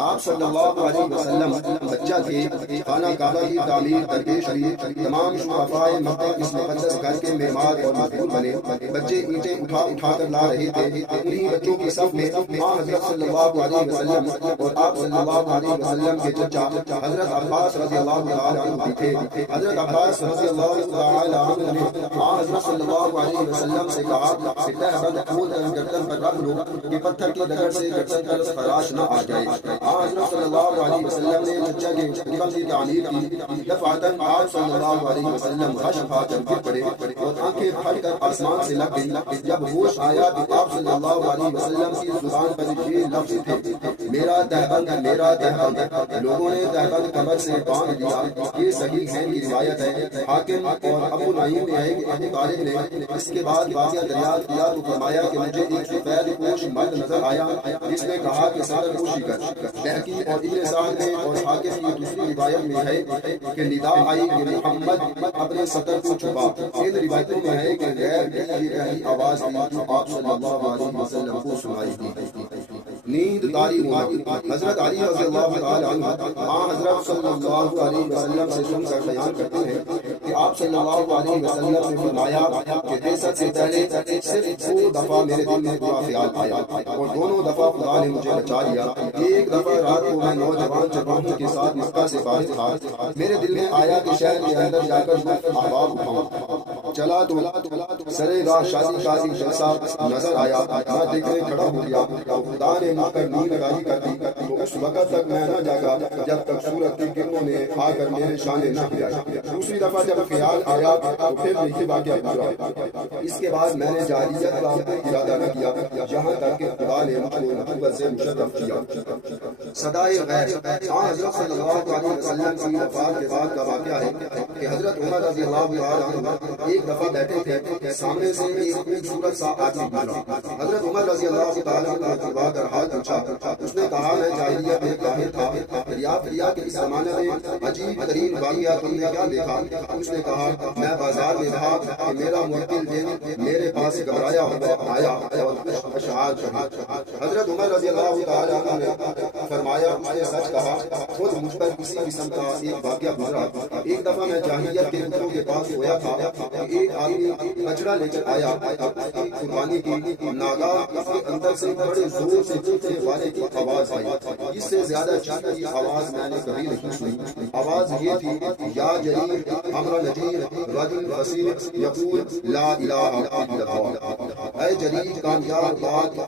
آپ صلی اللہ علیہ وسلم بچہ تھے۔ خانہ کعبہ کی تعمیر درپیش ہوئی، تمام شرفاء مکہ اس مقدس گھر کے معمار اور مزدور بنے۔ بچے اینٹیں اٹھا کر لا رہے تھے۔ انہی بچوں کی صف میں حضرت صلی اللہ علیہ وسلم اور آپ صلی اللہ علیہ وسلم کے چچا حضرت عباس رضی اللہ تعالی عنہ بھی تھے۔ حضرت عباس رضی اللہ تعالی عنہ نے حضرت صلی اللہ علیہ وسلم سے کہا کہ تہبند کھول کر گردن پر رکھ لو کہ پتھر کی ڈگر سے گردن پر خراش نہ آ جائے۔ حضرت صلی اللہ علیہ وسلم نے چچا کے حکم کی تعمیر کی۔ دفعتاً آپ صلی اللہ علیہ وسلم غش کھا کر گر پڑے اور آنکھیں پھٹ کر آسمان سے لگ گئی۔ جب ہوش آیا تو آپ صلی اللہ علیہ وسلم کی زبان پر یہ لفظ تھے: میرا دہبند، میرا دہبند۔ لوگوں نے دہبند قبر سے باندھ لیا۔ یہ صحیح ہے کی روایت ہے۔ حاکم اور ابو نعیم نے ہے کہ ابو طالب نے اس کے بعد واقعہ دریافت کیا تو فرمایا کہ مجھے ایک سفید پوش مرد نظر آیا جس نے کہا کہ صدر پوشی کر۔ بہقی اور ابن سعد میں اور حاکم کی دوسری روایت میں ہے کہ ندا آئی کہ محمد اپنے سطر کو چھپا۔ ان روایتوں میں ہے کہ غیر کی یہ پہلی آواز تھی جو آپ صلی اللہ علیہ وسلم کو سنائی دی۔ نیند طاری ہونا، حضرت علی رضی اللہ تعالی عنہ حضرت صلی اللہ علیہ وسلم سے سن کر بیان کرتے ہیں کہ آپ صلی اللہ علیہ وسلم نے فرمایا کہ بعثت سے پہلے صرف 2 دفعہ میرے دل میں برا خیال آیا اور دونوں دفعہ خدا نے مجھے بچا لیا۔ ایک دفعہ رات کو میں نوجوان جوانوں کے ساتھ مکہ سے باہر تھا، میرے دل میں آیا کہ شہر کے اندر جا کر میں احباب اٹھاؤں۔ چلا تو سرے راہ شادی کا ایک جلسہ نظر آیا، میں دیکھنے کھڑا ہو گیا تو خدا نے مجھ پر نیند راضی کر دی۔ تو اس وقت تک میں نہ جاگا جب تک سورج کی کرنوں نے آ کر میرے شانے نہ ہلائی۔ دوسری دفعہ جب خیال آیا تو پھر یہی واقعہ پورا۔ اس کے بعد میں نے جاہلیت کا ارادہ نہ کیا یہاں تک کہ خدا نے مجھ کو نبوت سے مشرف کیا۔ صدائے غیر حضرت صلی اللہ علیہ وسلم کی وفات کے بعد کا واقعہ ہے کہ حضرت عمر رضی اللہ عنہ ایک ایک دفعہ بیٹھے تھے، سامنے سے ایک خوبصورت سا آدمی گزرا۔ حضرت عمر رضی اللہ تعالیٰ عنہ کو جھکا کر حال پوچھا۔ اس نے کہا میں جاہلیت میں کافر تھا، دریافت کیا کہ اس زمانے میں عجیب ترین واقعہ تم نے کیا دیکھا؟ اس نے کہا میں بازار میں تھا کہ میرا موکل دن میرے پاس گھبرایا ہوا آیا اور کچھ اشعار پڑھے۔ حضرت عمر رضی اللہ تعالیٰ عنہ نے فرمایا اس نے سچ کہا، خود مجھ پر کسی قسم کا ایک واقعہ گزرا۔ ایک دفعہ میں جاہلیت کے بتوں کے پاس گیا تھا کہ ایک آدمی اجرا لے کر آیا، قربانی کی ناگاہ اس کے اندر سے بڑے زور سے چیخنے والے کی آواز آئی۔ اس سے زیادہ چیخنے کی آواز میں نے کبھی نہیں سنی۔ آواز یہ تھی یا جریر امر نجیر رجل فصیح یقول لا الہ الا اللہ۔ اے جریر کامیاب بات،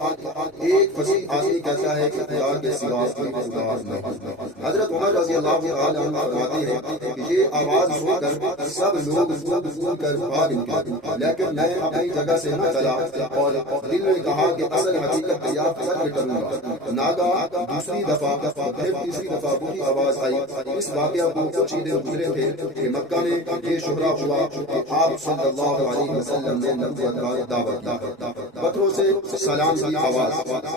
ایک فصیح آدمی کہتا ہے کہ خدا کے سوا کوئی خدا نہیں۔ حضرت عمر رضی اللہ تعالیٰ عنہ فرماتے ہیں کہ یہ آواز سن کر سب لوگ کھول کر بھاگ نکلے، لیکن میں اپنی جگہ سے نہ چلا اور دل میں کہا کہ اصل حقیقت دریافت کر کے کروں گا۔ ناگاہ دوسری دفعہ پھر تیسری دفعہ وہی آواز آئی۔ اس واقعہ کو کچھ دن گزرے تھے کہ مکہ میں یہ شہرا ہوا کہ آپ صلی اللہ علیہ وسلم نے نبوت کا دعوت دی۔ پتھروں سے سلام کی آواز۔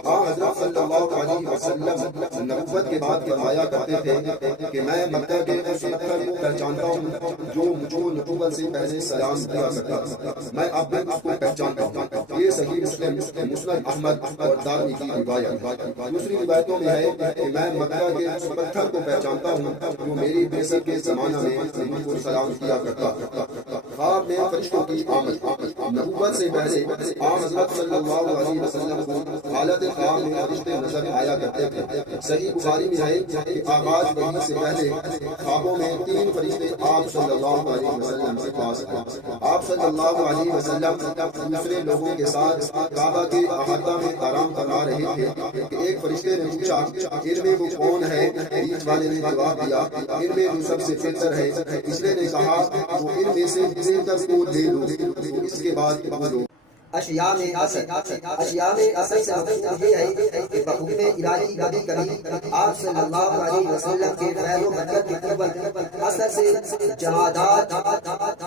حضرت صلی اللہ علیہ وسلم نبوت کے بعد فرمایا کرتے تھے کہ میں مکہ کے اس پتھر کو پہچانتا ہوں جو مجھے نبوت سے پہلے سلام دیا کرتا تھا، میں اب بھی اس کو پہچانتا ہوں۔ یہ صحیح مسلم، مسند احمد اور دارمی کی روایت۔ دوسری روایتوں میں ہے کہ میں مکہ کے اس پتھر کو پہچانتا ہوں جو میری بعثت کے زمانہ میں مجھ کو سلام کیا کرتا تھا۔ خواب میں فرشتوں کی آمد۔ نبوت سے پہلے آن حضرت صلی اللہ علیہ وسلم کو حالت خواب میں فرشتے نظر آیا کرتے تھے۔ صحیح بخاری میں ہے کہ آغاز وحی سے پہلے خوابوں میں 3 فرشتے آپ صلی اللہ علیہ وسلم کے پاس تھے۔ آپ صلی اللہ علیہ وسلم دوسرے لوگوں کے ساتھ کعبہ کے احاطہ میں آرام فرما رہے تھے کہ ایک فرشتے نے پوچھا ان میں وہ کون ہے؟ بیچ والے نے جواب دیا ان میں جو سب سے بہتر ہے۔ تیسرے نے کہا وہ ان میں سے کسی تک کو دے دو، اس کے بعد بولو۔ اشیاء میں اصل سے مقصود یہ ہے کہ بحکم الہی کبھی کبھی آپ صلی اللہ علیہ وسلم کے فیض و برکت کی قوت اثر سے جمادات،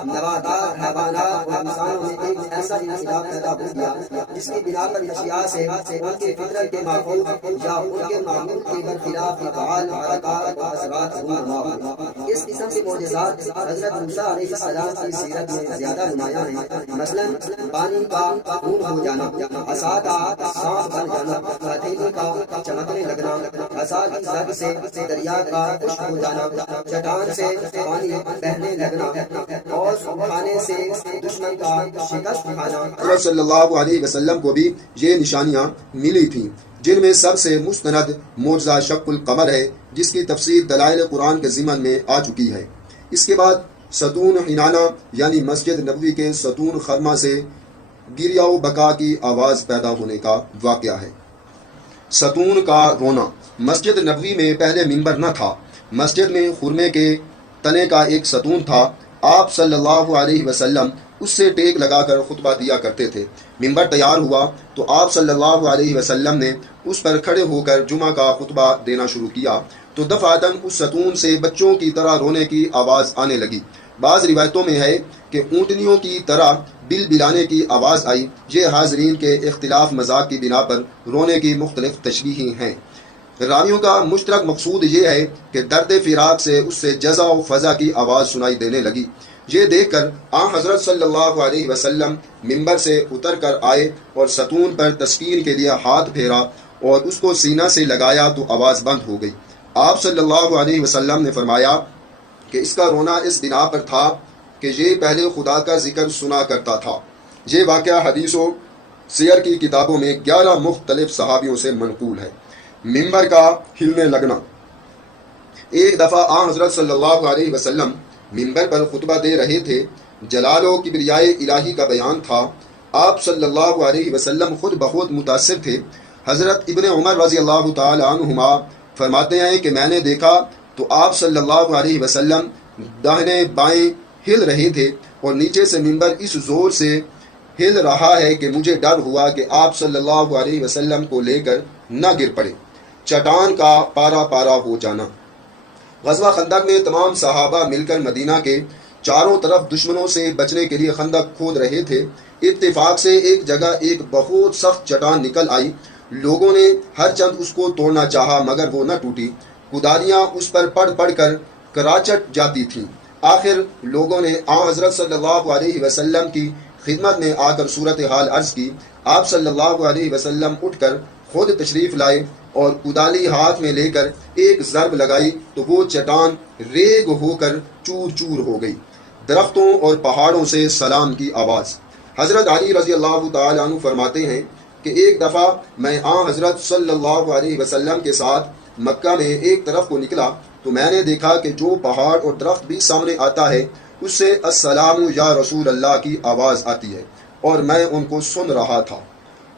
نباتات، حیوانات اور انسانوں میں ایک ایسا انقلاب پیدا ہو گیا جس کی بنا پر اشیاء سے ان کے فطرت کے معقول یا ان کے معمول کے برخلاف افعال، حرکات اور اثرات ہوا۔ اس قسم کے معجزات حضرت موسیٰ علیہ السلام کی سیرت میں زیادہ نمایاں ہیں۔ مثلاً پانی کا خون ہو جانا، عصا کا سانپ بن جانا، ہتھیلی کا چمکنے لگنا، عصا کی زد سے دریا کا خشک ہو جانا، چٹان سے پانی بہنے لگنا اور کھانے سے دشمن کا شکست کھانا۔ حضرت صلی اللہ علیہ وسلم کو بھی یہ نشانیاں ملی تھیں، جن میں سب سے مستند معجزہ شق القمر ہے جس کی تفسیر دلائل قرآن کے ضمن میں آ چکی ہے۔ اس کے بعد ستون حنانہ یعنی مسجد نبوی کے ستون خرمہ سے گریہ و بکا کی آواز پیدا ہونے کا واقعہ ہے۔ ستون کا رونا۔ مسجد نبوی میں پہلے منبر نہ تھا، مسجد میں خرمے کے تنے کا ایک ستون تھا۔ آپ صلی اللہ علیہ وسلم اس سے ٹیک لگا کر خطبہ دیا کرتے تھے۔ منبر تیار ہوا تو آپ صلی اللہ علیہ وسلم نے اس پر کھڑے ہو کر جمعہ کا خطبہ دینا شروع کیا تو دفعتاً اس ستون سے بچوں کی طرح رونے کی آواز آنے لگی۔ بعض روایتوں میں ہے کہ اونٹنیوں کی طرح بل بلانے کی آواز آئی۔ یہ حاضرین کے اختلاف مذاق کی بنا پر رونے کی مختلف تشریحیں ہیں۔ راویوں کا مشترک مقصود یہ ہے کہ درد فراق سے اس سے جزا و فضا کی آواز سنائی دینے لگی۔ یہ دیکھ کر آن حضرت صلی اللہ علیہ وسلم منبر سے اتر کر آئے اور ستون پر تسکین کے لیے ہاتھ پھیرا اور اس کو سینہ سے لگایا تو آواز بند ہو گئی۔ آپ صلی اللہ علیہ وسلم نے فرمایا کہ اس کا رونا اس بنا پر تھا کہ یہ پہلے خدا کا ذکر سنا کرتا تھا۔ یہ واقعہ حدیث و سیر کی کتابوں میں 11 مختلف صحابیوں سے منقول ہے۔ منبر کا ہلنے لگنا۔ ایک دفعہ آن حضرت صلی اللہ علیہ وسلم منبر پر خطبہ دے رہے تھے، جلال و کبریائے الہی کا بیان تھا۔ آپ صلی اللہ علیہ وسلم خود بہت متاثر تھے۔ حضرت ابن عمر رضی اللہ تعالی عنہما فرماتے ہیں کہ میں نے دیکھا تو آپ صلی اللہ علیہ وسلم داہنے بائیں ہل رہے تھے اور نیچے سے منبر اس زور سے ہل رہا ہے کہ مجھے ڈر ہوا کہ آپ صلی اللہ علیہ وسلم کو لے کر نہ گر پڑے۔ چٹان کا پارا پارا ہو جانا۔ غزوہ خندق میں تمام صحابہ مل کر مدینہ کے چاروں طرف دشمنوں سے بچنے کے لیے خندق کھود رہے تھے، اتفاق سے ایک جگہ ایک بہت سخت چٹان نکل آئی۔ لوگوں نے ہر چند اس کو توڑنا چاہا مگر وہ نہ ٹوٹی، کدالیاں اس پر پڑ پڑ کر کراچٹ جاتی تھیں۔ آخر لوگوں نے حضرت صلی اللہ علیہ وسلم کی خدمت میں آ کر صورتحال عرض کی۔ آپ صلی اللہ علیہ وسلم اٹھ کر خود تشریف لائے اور کدالی ہاتھ میں لے کر ایک ضرب لگائی تو وہ چٹان ریگ ہو کر چور چور ہو گئی۔ درختوں اور پہاڑوں سے سلام کی آواز۔ حضرت علی رضی اللہ تعالیٰ عنہ فرماتے ہیں کہ ایک دفعہ میں حضرت صلی اللہ علیہ وسلم کے ساتھ مکہ میں ایک طرف کو نکلا تو میں نے دیکھا کہ جو پہاڑ اور درخت بھی سامنے آتا ہے اس سے السلام یا رسول اللہ کی آواز آتی ہے اور میں ان کو سن رہا تھا۔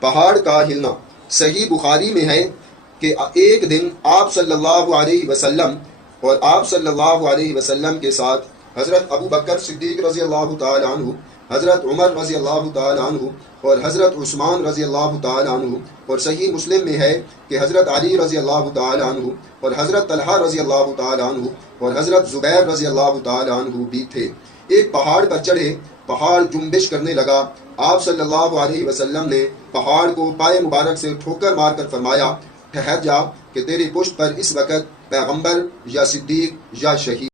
پہاڑ کا ہلنا۔ صحیح بخاری میں ہے کہ ایک دن آپ صلی اللہ علیہ وسلم اور آپ صلی اللہ علیہ وسلم کے ساتھ حضرت ابو بکر صدیق رضی اللہ تعالی عنہ، حضرت عمر رضی اللہ تعالی عنہ اور حضرت عثمان رضی اللہ تعالی عنہ، اور صحیح مسلم میں ہے کہ حضرت علی رضی اللہ تعالی عنہ اور حضرت طلحہ رضی اللہ تعالی عنہ اور حضرت زبیر رضی اللہ تعالی عنہ بھی تھے۔ ایک پہاڑ پر چڑھے، پہاڑ جنبش کرنے لگا۔ آپ صلی اللہ علیہ وسلم نے پہاڑ کو پائے مبارک سے ٹھوکر مار کر فرمایا، ٹھہر جا کہ تیری پشت پر اس وقت پیغمبر یا صدیق یا شہید